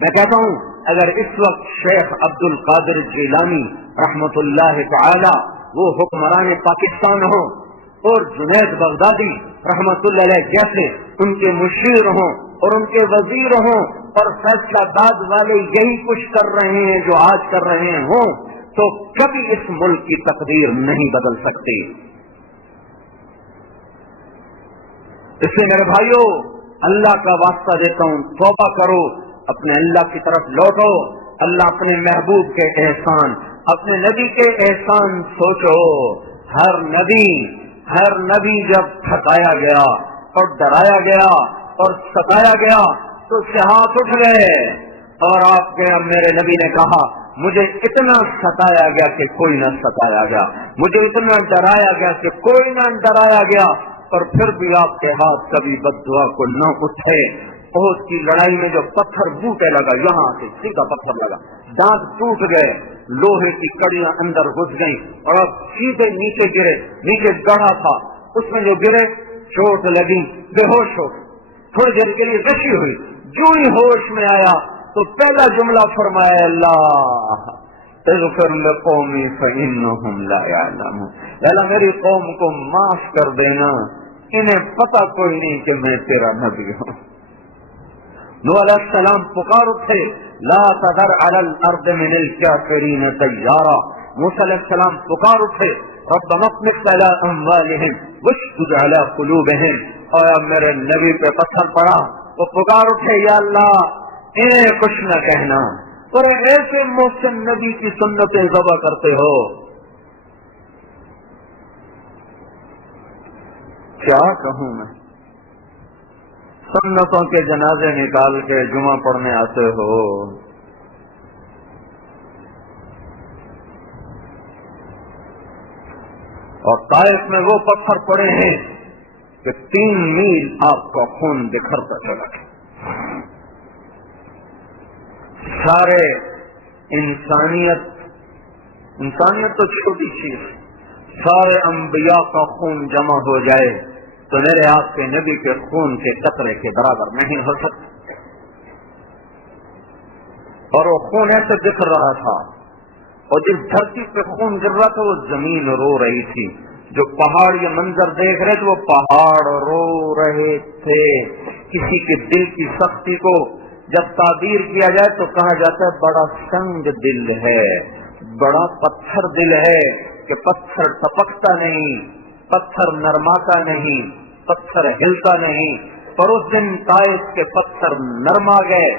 میں کہتا ہوں اگر اس وقت شیخ عبد القادر جیلانی رحمت اللہ تعالی وہ حکمران پاکستان ہوں اور جنید بغدادی رحمت اللہ علیہ جیسے ان کے مشیر ہوں اور ان کے وزیر ہوں اور فیصلہ داد والے یہی کچھ کر رہے ہیں جو آج کر رہے ہوں تو کبھی اس ملک کی تقدیر نہیں بدل سکتی. اس لیے میرے بھائیوں اللہ کا واسطہ دیتا ہوں توبہ کرو, اپنے اللہ کی طرف لوٹو. اللہ اپنے محبوب کے احسان, اپنے نبی کے احسان سوچو. ہر نبی جب تھکایا گیا اور ڈرایا گیا اور ستایا گیا تو اس کے ہاتھ اٹھ گئے اور آپ کے میرے نبی نے کہا مجھے اتنا ستایا گیا کہ کوئی نہ ستایا گیا, مجھے اتنا ڈرایا گیا کہ کوئی نہ ڈرایا گیا, اور پھر بھی آپ کے ہاتھ کبھی بد دعا کو نہ اٹھے. بہت کی لڑائی میں جو پتھر بوٹے لگا, یہاں سے سیدھا پتھر لگا, دانت ٹوٹ گئے, لوہے کی کڑیاں اندر گھس گئیں اور اب سیدھے نیچے گرے. نیچے گڑھا تھا, اس میں جو گرے چوٹ لگی, بے ہوش ہو, تھوڑی دیر کے لیے غشی ہوئی. جو ہی ہوش میں آیا تو پہلا جملہ فرمایا اللہ اغفر لقومی فإنهم لا يعلمون, اللہ میری قوم کو معاف کر دینا, انہیں پتہ کوئی نہیں کہ میں تیرا نبی ہوں. نوح علیہ السلام پکار اٹھے لا تذر علی الارض من الکافرین دیارا. موسیٰ علیہ السلام پکار اٹھے ربنا اطمس علی اموالہم واشدد علی قلوبہم. اور اب میرے نبی پہ پتھر پڑا, وہ پکار اٹھے یا اللہ انہیں کچھ نہ کہنا, اور ایسے محسن نبی کی سنتیں ذبح کرتے ہو. کیا کہوں میں, سنتوں کے جنازے نکال کے جمعہ پڑھنے آتے ہو. اور طائف میں وہ پتھر پڑے ہیں کہ 3 میل آپ کا خون بکھرتا چلا گیا. سارے انسانیت تو چھوٹی چیز, سارے انبیاء کا خون جمع ہو جائے تو میرے آپ کے نبی کے خون کے قطرے کے برابر نہیں ہو سکتا. اور وہ خون ایسے بکھر رہا تھا, اور جس دھرتی پہ خون گر رہا تھا وہ زمین رو رہی تھی. جو پہاڑ یہ منظر دیکھ رہے تھے وہ پہاڑ رو رہے تھے. کسی کے دل کی سختی کو جب تعبیر کیا جائے تو کہا جاتا ہے بڑا سنگ دل ہے, بڑا پتھر دل ہے, کہ پتھر ٹپکتا نہیں, پتھر نرماتا نہیں, پتھر ہلتا نہیں. پر اس دن طائف کے پتھر نرما گئے,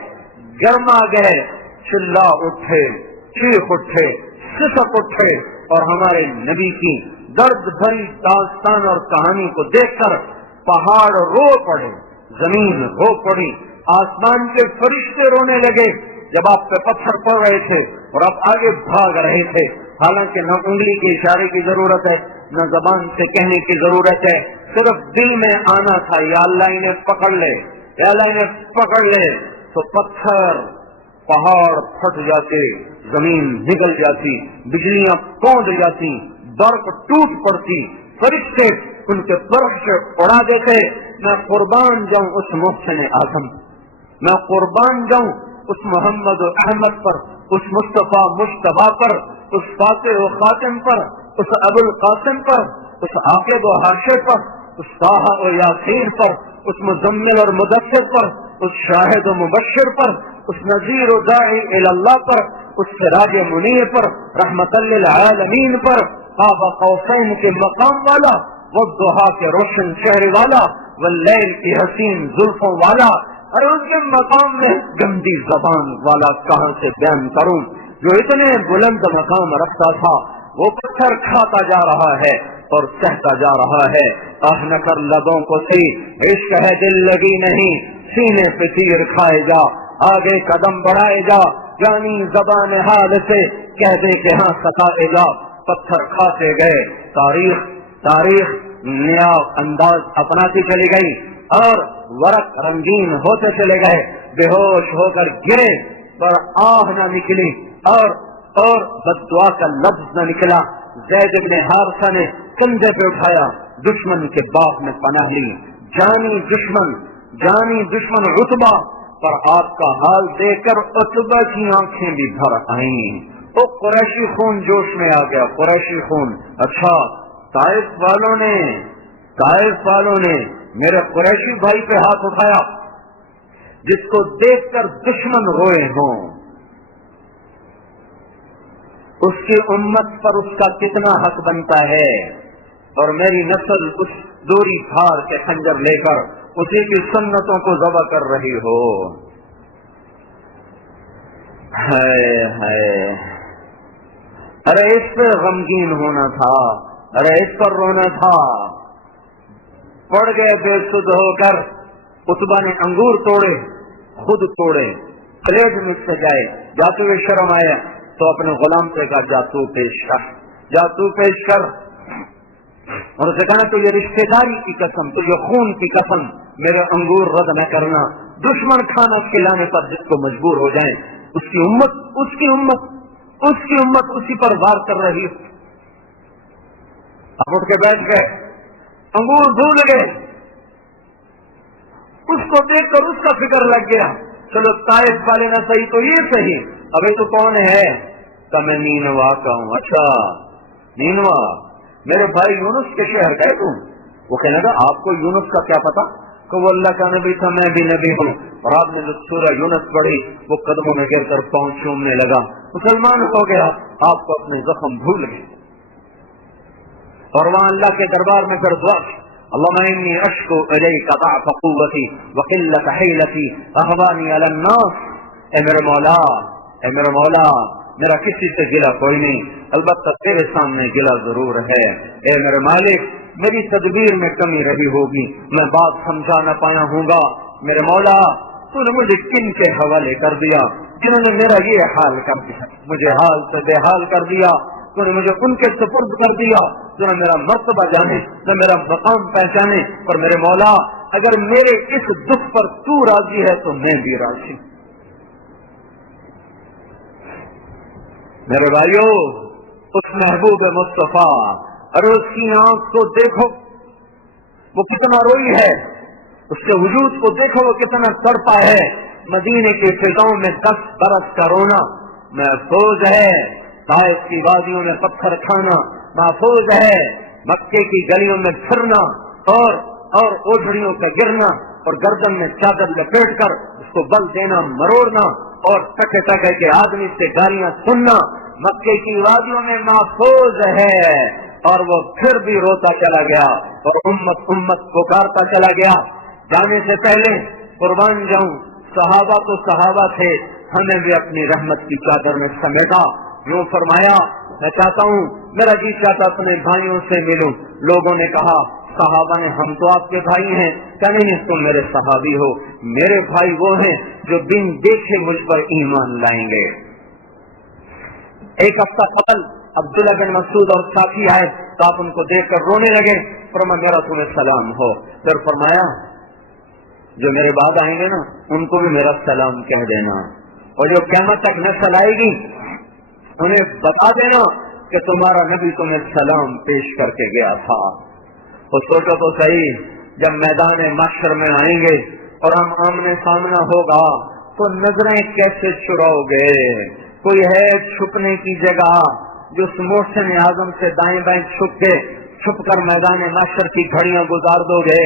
گرما گئے, چلا اٹھے, چیخ اٹھے, سسک اٹھے, اور ہمارے نبی کی درد بھری داستان اور کہانی کو دیکھ کر پہاڑ رو پڑے, زمین رو پڑی, آسمان کے فرشتے رونے لگے جب آپ پہ پتھر پڑ رہے تھے اور آپ آگے بھاگ رہے تھے. حالانکہ نہ انگلی کے اشارے کی ضرورت ہے, نہ زبان سے کہنے کی ضرورت ہے, صرف دل میں آنا تھا یا اللہ انہیں پکڑ لے, یا اللہ انہیں پکڑ لے. تو پتھر پہاڑ پھٹ جاتے, زمین نگل جاتی, بجلیاں کونڈ جاتی, برف ٹوٹ پڑتی, فرشتے ان کے برف سے اڑا دیتے. میں قربان جاؤں اس محسن اعظم, میں قربان جاؤں اس محمد و احمد پر, اس مصطفیٰ مصطفیٰ پر, اس فاتح و خاتم پر, اس ابو القاسم پر, اس عاقب و حاشر پر, اس طٰہٰ و یاسین پر, اس مزمل اور مدثر پر, اس شاہد و مبشر پر, اس نذیر و داعی الی اللہ پر, اس سراج منیر پر, رحمت للعالمین پر, قاب قوسین کے مقام والا, والضحیٰ کے روشن چہرے والا, واللیل کی حسین زلفوں والا. اور اس کے مقام میں گندی زبان والا کہاں سے بیان کروں, جو اتنے بلند مقام رکھتا تھا. وہ پتھر کھاتا جا رہا ہے اور سہتا جا رہا ہے. آہ نہ کر لبوں کو سی, عشق ہے دل لگی نہیں, سینے پہ تیر کھائے جا, آگے قدم بڑھائے جا, یعنی زبان حال سے کہہ دے کہ ہاں ستائے جا. پتھر کھاتے گئے, تاریخ نیا انداز اپناتی چلی گئی اور ورق رنگین ہوتے چلے گئے. بے ہوش ہو کر گرے پر آہ نہ نکلی اور بددعا کا لفظ نہ نکلا. زید بن حارثہ نے کندھے پہ اٹھایا, دشمن کے باغ میں پناہ لی, جانی دشمن عتبہ. پر آپ کا حال دیکھ کر عتبہ کی آنکھیں بھی بھر آئیں. تو قریشی خون جوش میں آ گیا, قریشی خون. اچھا طائف والوں نے میرے قریشی بھائی پہ ہاتھ اٹھایا, جس کو دیکھ کر دشمن روئے ہوں، اس کی امت پر اس کا کتنا حق بنتا ہے، اور میری نسل اس دوری پھاڑ کے خنجر لے کر اسی کی سنتوں کو ذبح کر رہی ہو۔ ارے اس پر غمگین ہونا تھا، ارے اس پر رونا تھا۔ پڑ گئے بے سدھ ہو کر، عتبہ نے انگور توڑے، خود توڑے، پلیٹ میں سجائے، جاتے ہوئے شرم آیا تو اپنے غلام سے کہا جا تو پیش کر، جا تو پیش کر، اور اسے کہا تو یہ رشتے داری کی قسم، تو یہ خون کی قسم، میرے انگور رد نہ کرنا۔ دشمن کھانا کھلانے پر جس کو مجبور ہو جائیں، اس کی امت اسی پر وار کر رہی ہے۔ اب اٹھ کے بیٹھ گئے، انگور بھول گئے، اس کو دیکھ کر اس کا فکر لگ گیا، چلو طائف والے نہ صحیح تو یہ صحیح، ابھی تو کون ہے؟ کہ میں نینوا کا ہوں۔ اچھا نینوا، میرے بھائی یونس کے شہر گئے تم؟ وہ کہنے لگا آپ کو یونس کا کیا پتا؟ کہ وہ اللہ کا نبی تھا، میں بھی نبی ہوں۔ اور آپ نے سورہ یونس پڑھی، وہ قدموں میں گر کر پاؤں چومنے لگا، مسلمان ہو گیا۔ آپ کو اپنے زخم بھول گئے، اور وہاں اللہ کے دربار میں پھر دعا کی، اللهم انی اشکو الیک ضعف قوتی وقلت حیلتی احوانی علی الناس۔ اے میرے مولا، اے میرے مولا، میرا کسی سے گلا کوئی نہیں، البتہ تیرے سامنے گلا ضرور ہے۔ اے میرے مالک، میری تدبیر میں کمی رہی ہوگی، میں بات سمجھا نہ پایا ہوں گا۔ میرے مولا، تو نے مجھے کن کے حوالے کر دیا جنہوں نے میرا یہ حال کر دیا، مجھے حال سے بے حال کر دیا، تو نے مجھے ان کے سپرد کر دیا جو نہ میرا مرتبہ جانے نہ میرا مقام پہچانے۔ پر میرے مولا، اگر میرے اس دکھ پر تو راضی ہے تو میں بھی راضی۔ میرے بھائیو، اس محبوب مصطفیٰ، اور اس کی آنکھ کو دیکھو وہ کتنا روئی ہے، اس کے وجود کو دیکھو وہ کتنا تڑپا ہے۔ مدینے کے فضاؤں میں 10 برس کا رونا محفوظ ہے، طائف کی وادیوں میں پتھر کھانا محفوظ ہے، مکے کی گلیوں میں پھرنا اور اوجھڑیوں پہ گرنا اور گردن میں چادر لپیٹ کر اس کو بل دینا، مروڑنا اور ٹکے ٹکے کے آدمی سے گالیاں سننا مکے کی وادیوں میں محفوظ ہے۔ اور وہ پھر بھی روتا چلا گیا اور امت پکارتا چلا گیا، جانے سے پہلے قربان جاؤں، صحابہ تو صحابہ تھے، ہمیں بھی اپنی رحمت کی چادر میں سمیٹا۔ یوں فرمایا، میں چاہتا ہوں، میرا جی چاہتا اپنے بھائیوں سے ملوں۔ لوگوں نے کہا، صحابہ نے، ہم تو آپ کے بھائی ہیں۔ کہ نہیں، تم میرے صحابی ہو، میرے بھائی وہ ہیں جو بن دیکھے مجھ پر ایمان لائیں گے۔ ایک ہفتہ قبل عبداللہ بن مسعود اور ساتھی آئے تو آپ ان کو دیکھ کر رونے لگے، فرمایا میرا تمہیں سلام ہو۔ پھر فرمایا جو میرے بعد آئیں گے نا ان کو بھی میرا سلام کہہ دینا، اور جو قیامت تک نسل آئے گی انہیں بتا دینا کہ تمہارا نبی تمہیں سلام پیش کر کے گیا تھا۔ تو سوچو تو صحیح، جب میدان محشر میں آئیں گے اور ہم آمنے سامنا ہوگا تو نظریں کیسے چراؤ گے؟ کوئی ہے چھپنے کی جگہ جو اس محسن اعظم سے دائیں بائیں چھپ کر میدان محشر کی گھڑیاں گزار دو گے؟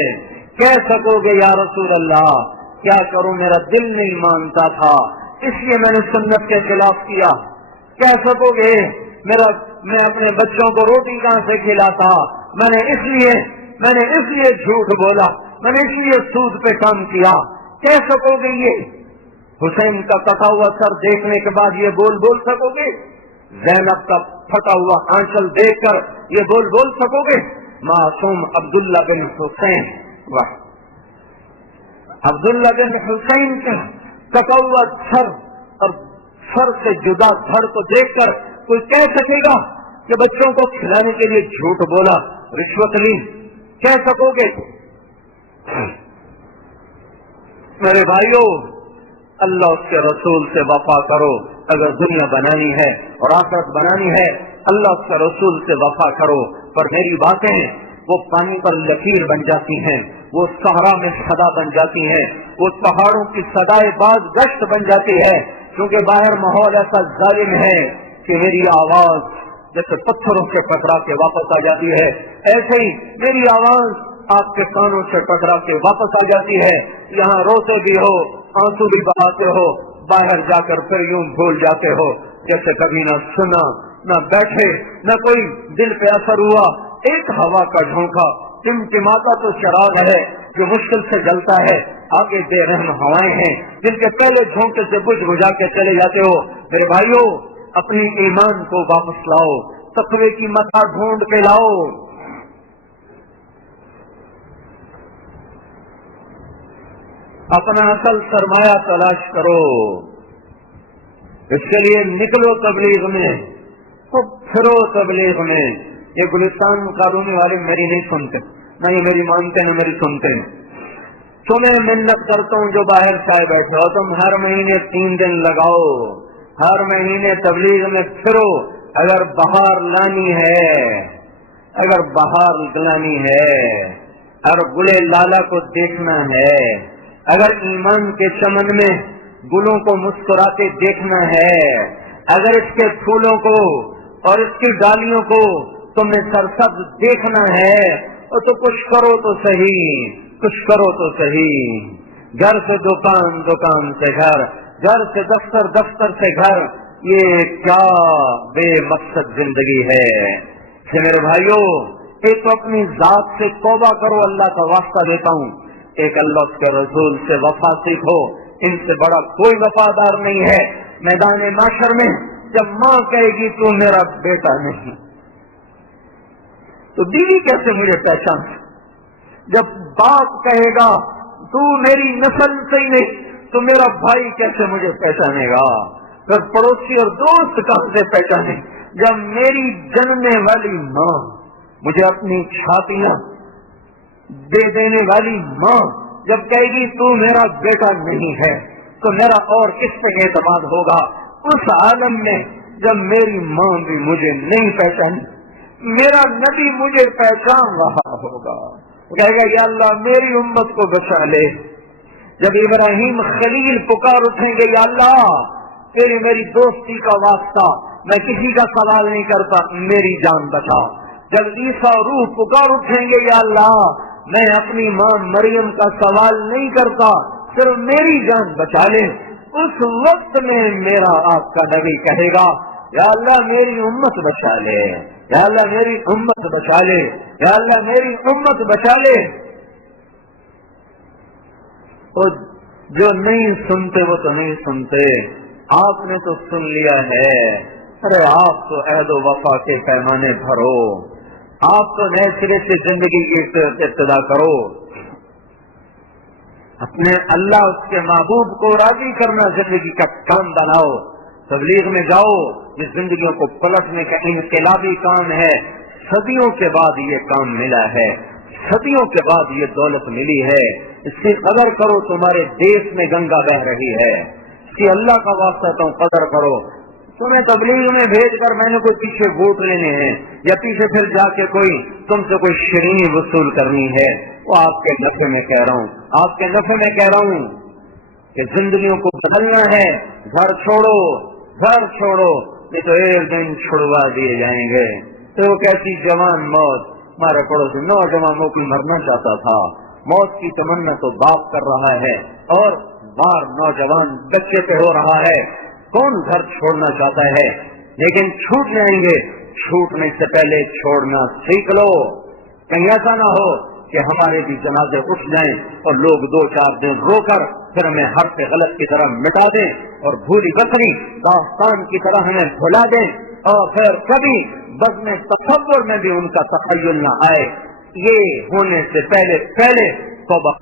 کہہ سکو گے یا رسول اللہ کیا کروں، میرا دل نہیں مانتا تھا اس لیے میں نے سنت کے خلاف کیا؟ کہہ سکو گے میں اپنے بچوں کو روٹی کہاں سے کھلاتا، میں نے اس لیے جھوٹ بولا، میں نے اس لیے سود پہ کام کیا؟ کہہ سکو گے یہ؟ حسین کا کٹا ہوا سر دیکھنے کے بعد یہ بول سکو گے؟ زینب کا پھٹا ہوا آنچل دیکھ کر یہ بول سکو گے؟ معصوم عبداللہ بن حسین، واہ، عبداللہ بن حسین کا کٹا ہوا سر اور سر سے جدا دھڑ کو دیکھ کر کوئی کہہ سکے گا کہ بچوں کو کھلانے کے لیے جھوٹ بولا، رشوت لی؟ کہہ سکو گے؟ میرے بھائیوں، اللہ اس کے رسول سے وفا کرو۔ اگر دنیا بنانی ہے اور آخرت بنانی ہے، اللہ اس کے رسول سے وفا کرو۔ پر میری باتیں وہ پانی پر لکیر بن جاتی ہیں، وہ صحرا میں صدا بن جاتی ہیں، وہ پہاڑوں کی صدائے باز گشت بن جاتی ہے، کیونکہ باہر ماحول ایسا ظالم ہے کہ میری آواز جیسے پتھروں سے ٹکرا کے واپس آ جاتی ہے، ایسے ہی میری آواز آپ کے کانوں سے ٹکرا کے واپس آ جاتی ہے. یہاں روتے بھی ہو, آنسو بھی بہاتے ہو, باہر جا کر پھر یوں بھول جاتے ہو جیسے کبھی نہ سنا, نہ بیٹھے, نہ کوئی دل پہ اثر ہوا. ایک ہوا کا جھونکا ٹمٹماتا تو چراغ ہے جو مشکل سے جلتا ہے, آگے بے رحم ہوائیں ہیں جن کے پہلے جھونکے سے بجھ بجھا کے چلے جاتے ہو. میرے بھائیوں, اپنی ایمان کو واپس لاؤ, تقوی کی متا ڈھونڈ کے لاؤ. اپنا اصل سرمایہ تلاش کرو. اس کے لیے نکلو تبلیغ میں, خود پھرو تبلیغ میں. یہ گلستان قانونی والے میری نہیں سنتے, نہ یہ میری مانتے نہ میری سنتے. تمہیں منت کرتا ہوں جو باہر سے آئے بیٹھے ہو, تم ہر مہینے 3 دن لگاؤ, ہر مہینے تبلیغ میں پھرو. اگر بہار لانی ہے, اگر بہار لانی ہے, اگر گلے لالا کو دیکھنا ہے, اگر ایمان کے چمن میں گلوں کو مسکراتے دیکھنا ہے, اگر اس کے پھولوں کو اور اس کی ڈالیوں کو تم نے سرسبز دیکھنا ہے, تو کچھ کرو تو صحیح, کچھ کرو تو صحیح. گھر سے دکان, دکان سے گھر, گھر سے دفتر, دفتر سے گھر, یہ کیا بے مقصد زندگی ہے. میرے بھائیوں, ایک تو اپنی ذات سے توبہ کرو, اللہ کا واسطہ دیتا ہوں. ایک اللہ کے رسول سے وفا سیکھو, ان سے بڑا کوئی وفادار نہیں ہے. میدان معاشر میں جب ماں کہے گی تو میرا بیٹا نہیں, تو بیوی کیسے مجھے پہچان؟ جب باپ کہے گا تو میری نسل سے ہی نہیں, تو میرا بھائی کیسے مجھے پہچانے گا؟ پھر پڑوسی اور دوست کہاں سے پہچانے؟ جب میری جننے والی ماں, مجھے اپنی چھاتیاں دے دینے والی ماں جب کہے گی تو میرا بیٹا نہیں ہے, تو میرا اور کس پہ اعتماد ہوگا؟ اس عالم میں جب میری ماں بھی مجھے نہیں پہچانی, میرا نبی مجھے پہچان رہا ہوگا, کہے گا یا اللہ میری امت کو بچا لے. جب ابراہیم خلیل پکار اٹھیں گے, یا اللہ تیری میری دوستی کا واسطہ, میں کسی کا سوال نہیں کرتا, میری جان بچا. جب عیسیٰ روح پکار اٹھیں گے, یا اللہ میں اپنی ماں مریم کا سوال نہیں کرتا, صرف میری جان بچا لے. اس وقت میں میرا آپ کا نبی کہے گا یا اللہ میری امت بچا لے, یا اللہ میری امت بچا لے, یا اللہ میری امت بچا لے. تو جو نہیں سنتے وہ تو نہیں سنتے, آپ نے تو سن لیا ہے. ارے آپ تو عہد و وفا کے پیمانے بھرو, آپ تو نئے سرے سے زندگی کی ابتدا کرو. اپنے اللہ اس کے محبوب کو راضی کرنا زندگی کا کام بناؤ. تبلیغ میں جاؤ, جس زندگیوں کو پلٹنے کا انقلابی کام ہے. صدیوں کے بعد یہ کام ملا ہے, صدیوں کے بعد یہ دولت ملی ہے. اس کی قدر کرو, تمہارے دیش میں گنگا بہ رہی ہے, اس کی اللہ کا واسطہ تم قدر کرو. تمہیں تبلیغ میں بھیج کر میں نے کوئی پیچھے ووٹ لینے ہیں, یا پیچھے پھر جا کے کوئی تم سے کوئی شرینی وصول کرنی ہے, وہ آپ کے نفع میں کہہ رہا ہوں, آپ کے نفع میں کہہ رہا ہوں کہ زندگیوں کو بدلنا ہے. گھر چھوڑو, گھر چھوڑو, یہ تو ایک دن چھڑوا دیے جائیں گے. تو وہ کیسی جوان موت, ہمارے پڑوسی نوجوانوں کی مرنا چاہتا تھا, موت کی تمنا تو باپ کر رہا ہے, اور بار نوجوان بچے پہ ہو رہا ہے. کون گھر چھوڑنا چاہتا ہے؟ لیکن چھوٹ جائیں گے, چھوٹنے سے پہلے چھوڑنا سیکھ لو. کہیں ایسا نہ ہو کہ ہمارے بھی جنازے اٹھ جائیں اور لوگ 2-4 دن رو کر پھر ہمیں ہر سے غلط کی طرح مٹا دیں, اور بھولی بکری داستان کی طرح ہمیں بھلا دیں, اور پھر کبھی بزم تصور میں بھی ان کا تخیل نہ آئے. یہ ہونے سے پہلے توبہ